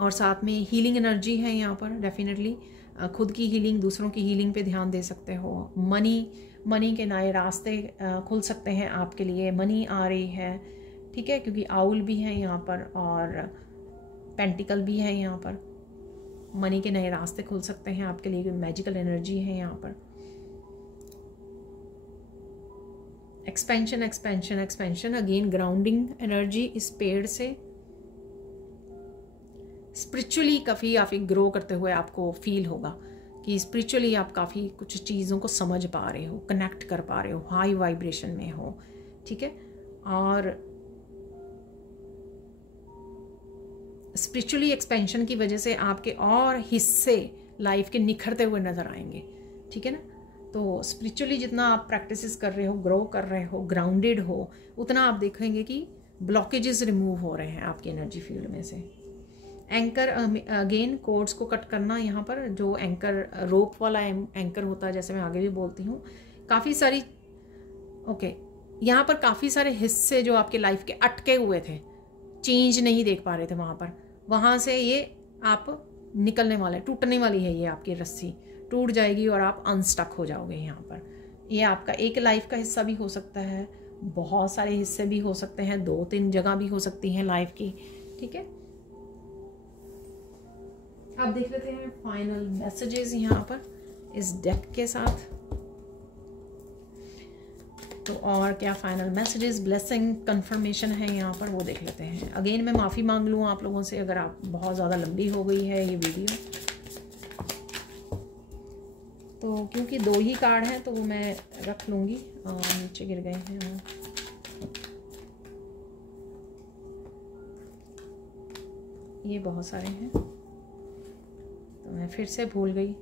और साथ में हीलिंग एनर्जी है यहाँ पर डेफिनेटली। खुद की हीलिंग, दूसरों की हीलिंग पे ध्यान दे सकते हो। मनी के नए रास्ते खुल सकते हैं आपके लिए, मनी आ रही है, ठीक है, क्योंकि आउल भी है यहाँ पर और पेंटिकल भी है यहाँ पर। मनी के नए रास्ते खुल सकते हैं आपके लिए, मैजिकल एनर्जी है यहाँ पर। Expansion expansion expansion, again grounding energy इस पेड़ से। स्पिरिचुअली काफ़ी ग्रो करते हुए आपको फील होगा कि स्पिरिचुअली आप काफ़ी कुछ चीज़ों को समझ पा रहे हो, कनेक्ट कर पा रहे हो, हाई वाइब्रेशन में हो, ठीक है। और स्पिरिचुअली एक्सपेंशन की वजह से आपके और हिस्से लाइफ के निखरते हुए नज़र आएंगे, ठीक है ना। तो स्पिरिचुअली जितना आप प्रैक्टिसेस कर रहे हो, ग्रो कर रहे हो, ग्राउंडेड हो, उतना आप देखेंगे कि ब्लॉकेजेस रिमूव हो रहे हैं आपकी एनर्जी फील्ड में से। एंकर, अगेन कोड्स को कट करना, यहाँ पर जो एंकर रोप वाला एंकर होता है, जैसे मैं आगे भी बोलती हूँ, काफ़ी सारी यहाँ पर काफ़ी सारे हिस्से जो आपके लाइफ के अटके हुए थे, चेंज नहीं देख पा रहे थे वहाँ से ये आप निकलने वाले, टूटने वाली है ये आपकी रस्सी, टूट जाएगी और आप अनस्टक हो जाओगे यहाँ पर। ये आपका एक लाइफ का हिस्सा भी हो सकता है, बहुत सारे हिस्से भी हो सकते हैं, 2-3 जगह भी हो सकती हैं लाइफ की, ठीक है। अब देख लेते हैं फाइनल मैसेजेस यहाँ पर इस डेक के साथ। तो और क्या फाइनल मैसेजेस, ब्लेसिंग, कंफर्मेशन है यहाँ पर, वो देख लेते हैं। अगेन मैं माफ़ी मांग लूँ आप लोगों से अगर आप बहुत ज़्यादा लंबी हो गई है ये वीडियो, तो क्योंकि 2 ही कार्ड हैं तो वो मैं रख लूँगी, नीचे गिर गए हैं। ये बहुत सारे हैं तो मैं फिर से भूल गई।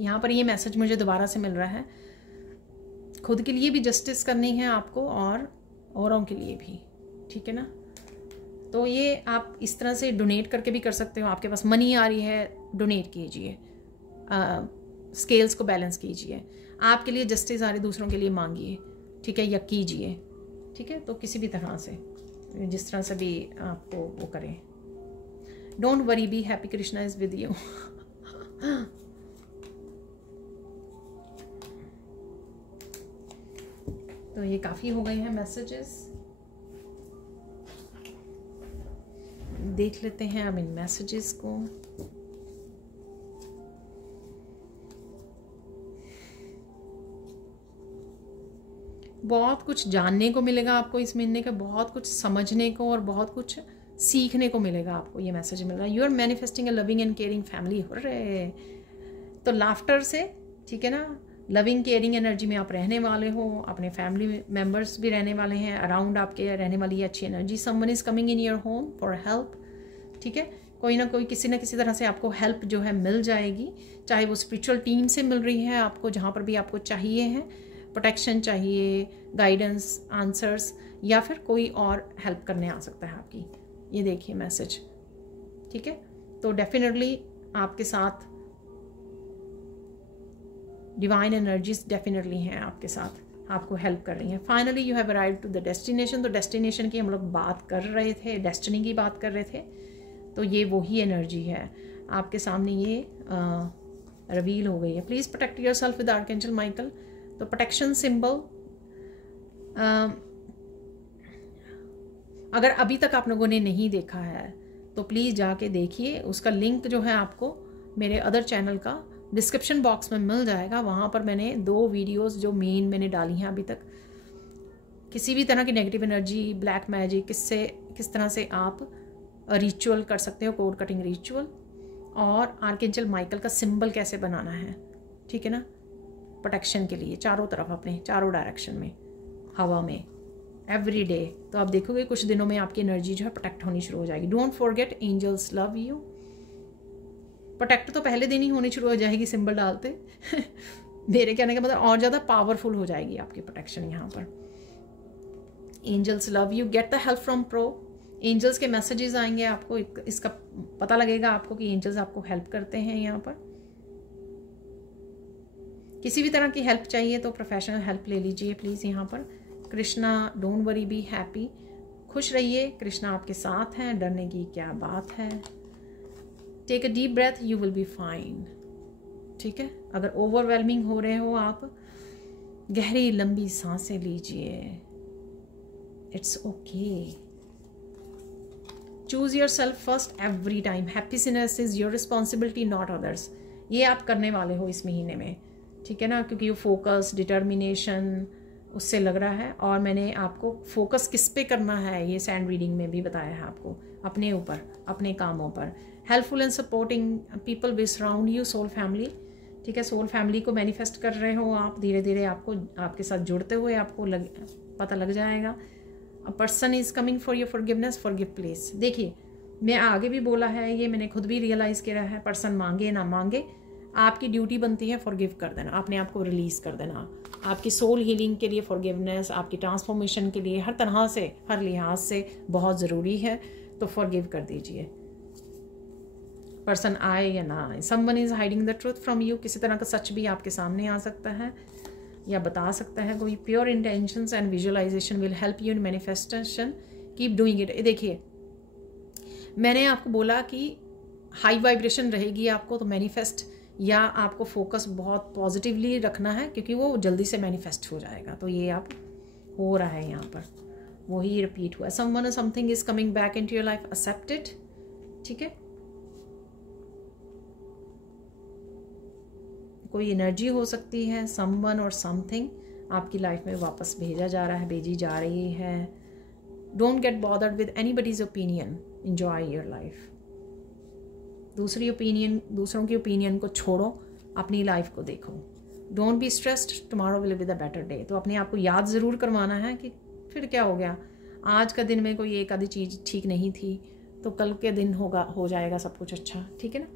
यहाँ पर ये मैसेज मुझे दोबारा से मिल रहा है, खुद के लिए भी जस्टिस करनी है आपको और औरों के लिए भी, ठीक है ना। तो ये आप इस तरह से डोनेट करके भी कर सकते हो। आपके पास मनी आ रही है, डोनेट कीजिए, स्केल्स को बैलेंस कीजिए। आपके लिए जस्टिस आ रही, दूसरों के लिए मांगिए, ठीक है, या कीजिए, ठीक है। तो किसी भी तरह से, जिस तरह से भी आपको वो करें। Don't worry, be happy, Krishna is with you. तो ये काफ़ी हो गए हैं मैसेजेस, देख लेते हैं अब इन मैसेजेस को। बहुत कुछ जानने को मिलेगा आपको इस महीने का, बहुत कुछ समझने को और बहुत कुछ सीखने को मिलेगा आपको। ये मैसेज मिल रहा है, you are manifesting a loving and caring family. हो रहे तो लाफ्टर से, ठीक है ना, लविंग केयरिंग एनर्जी में आप रहने वाले हो, अपने फैमिली मेम्बर्स भी रहने वाले हैं, अराउंड आपके रहने वाली अच्छी energy. Someone is coming in your home for help, ठीक है। कोई ना कोई किसी न किसी तरह से आपको हेल्प जो है मिल जाएगी, चाहे वो स्पिरिचुअल टीम से मिल रही है आपको, जहाँ पर भी आपको चाहिए है, प्रोटेक्शन चाहिए, गाइडेंस, आंसर्स, या फिर कोई और हेल्प करने आ सकता है आपकी। ये देखिए मैसेज, ठीक है। तो डेफिनेटली आपके साथ डिवाइन एनर्जीज डेफिनेटली हैं आपके साथ, आपको हेल्प कर रही हैं। Finally you have arrived to the destination. तो डेस्टिनेशन की हम लोग बात कर रहे थे, डेस्टिनी की बात कर रहे थे, तो ये वही एनर्जी है आपके सामने, ये रिवील हो गई है। Please protect your self with archangel Michael. तो प्रोटेक्शन सिंबल, अगर अभी तक आप लोगों ने नहीं देखा है तो प्लीज़ जाके देखिए, उसका लिंक जो है आपको मेरे अदर चैनल का डिस्क्रिप्शन बॉक्स में मिल जाएगा। वहाँ पर मैंने 2 वीडियोस जो मेन मैंने डाली हैं अभी तक, किसी भी तरह की नेगेटिव एनर्जी, ब्लैक मैजिक, किस तरह से आप रिचुअल कर सकते हो, कोड कटिंग रिचुअल, और आर्कएंजल माइकल का सिंबल कैसे बनाना है, ठीक है ना, प्रोटेक्शन के लिए चारों तरफ, अपने चारों डायरेक्शन में, हवा में, एवरी डे। तो आप देखोगे कुछ दिनों में आपकी एनर्जी जो है प्रोटेक्ट होनी शुरू हो जाएगी। Don't forget angels love you. Protect तो पहले दिन ही होनी शुरू हो जाएगी सिंबल डालते मेरे कहने का मतलब और ज़्यादा पावरफुल हो जाएगी आपकी प्रोटेक्शन यहाँ पर। Angels love you, get the help from pro. Angels के मैसेजेस आएंगे आपको, इसका पता लगेगा आपको कि एंजल्स आपको हेल्प करते हैं। यहाँ पर किसी भी तरह की हेल्प चाहिए तो प्रोफेशनल हेल्प ले लीजिए प्लीज़। यहाँ पर Krishna, don't worry, be happy, खुश रहिए, कृष्णा आपके साथ हैं, डरने की क्या बात है। Take a deep breath, you will be fine, ठीक है। अगर ओवरवेलमिंग हो रहे हो आप, गहरी लंबी सांसें लीजिए, it's okay. Choose your self first every time, happiness is your responsibility not others. ये आप करने वाले हो इस महीने में, ठीक है ना, क्योंकि ये फोकस, डिटर्मिनेशन उससे लग रहा है। और मैंने आपको फोकस किस पे करना है ये सैंड रीडिंग में भी बताया है आपको, अपने ऊपर, अपने कामों पर। Helpful and supporting people will surround you, soul family, ठीक है। सोल फैमिली को मैनिफेस्ट कर रहे हो आप, धीरे धीरे आपको आपके साथ जुड़ते हुए आपको पता लग जाएगा। A person is coming for your forgiveness, forgive please. देखिए मैं आगे भी बोला है, ये मैंने खुद भी रियलाइज़ किया है, पर्सन मांगे ना मांगे आपकी ड्यूटी बनती है फॉरगिव कर देना, अपने आप को रिलीज़ कर देना। आपकी सोल हीलिंग के लिए फॉरगिवनेस, आपकी ट्रांसफॉर्मेशन के लिए हर तरह से, हर लिहाज से बहुत ज़रूरी है। तो फॉरगिव कर दीजिए, पर्सन आए या ना आए। Someone is hiding the truth from you, किसी तरह का सच भी आपके सामने आ सकता है या बता सकता है कोई। Pure intentions and visualisation will help you in manifestation, keep doing it. देखिए मैंने आपको बोला कि हाई वाइब्रेशन रहेगी आपको, तो मैनिफेस्ट या आपको फोकस बहुत पॉजिटिवली रखना है, क्योंकि वो जल्दी से मैनिफेस्ट हो जाएगा। तो ये आप हो रहा है यहाँ पर, वही रिपीट हुआ। समवन और something is coming back into your life, accept it, ठीक है। कोई एनर्जी हो सकती है, समवन और समथिंग आपकी लाइफ में वापस भेजा जा रहा है, भेजी जा रही है। Don't get bothered with anybody's opinion, enjoy your life. दूसरों की ओपिनियन को छोड़ो, अपनी लाइफ को देखो। Don't be stressed, tomorrow will be the better day. तो अपने आप को याद ज़रूर करवाना है कि फिर क्या हो गया, आज का दिन में कोई एक आधी चीज़ ठीक नहीं थी तो कल के दिन हो जाएगा सब कुछ अच्छा, ठीक है ना।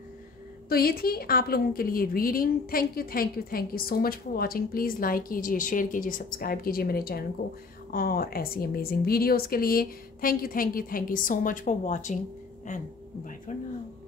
तो ये थी आप लोगों के लिए reading. Thank you so much for watching. Please like कीजिए, शेयर कीजिए, सब्सक्राइब कीजिए मेरे चैनल को, और ऐसी अमेजिंग वीडियोज़ के लिए thank you so much for watching and bye for now.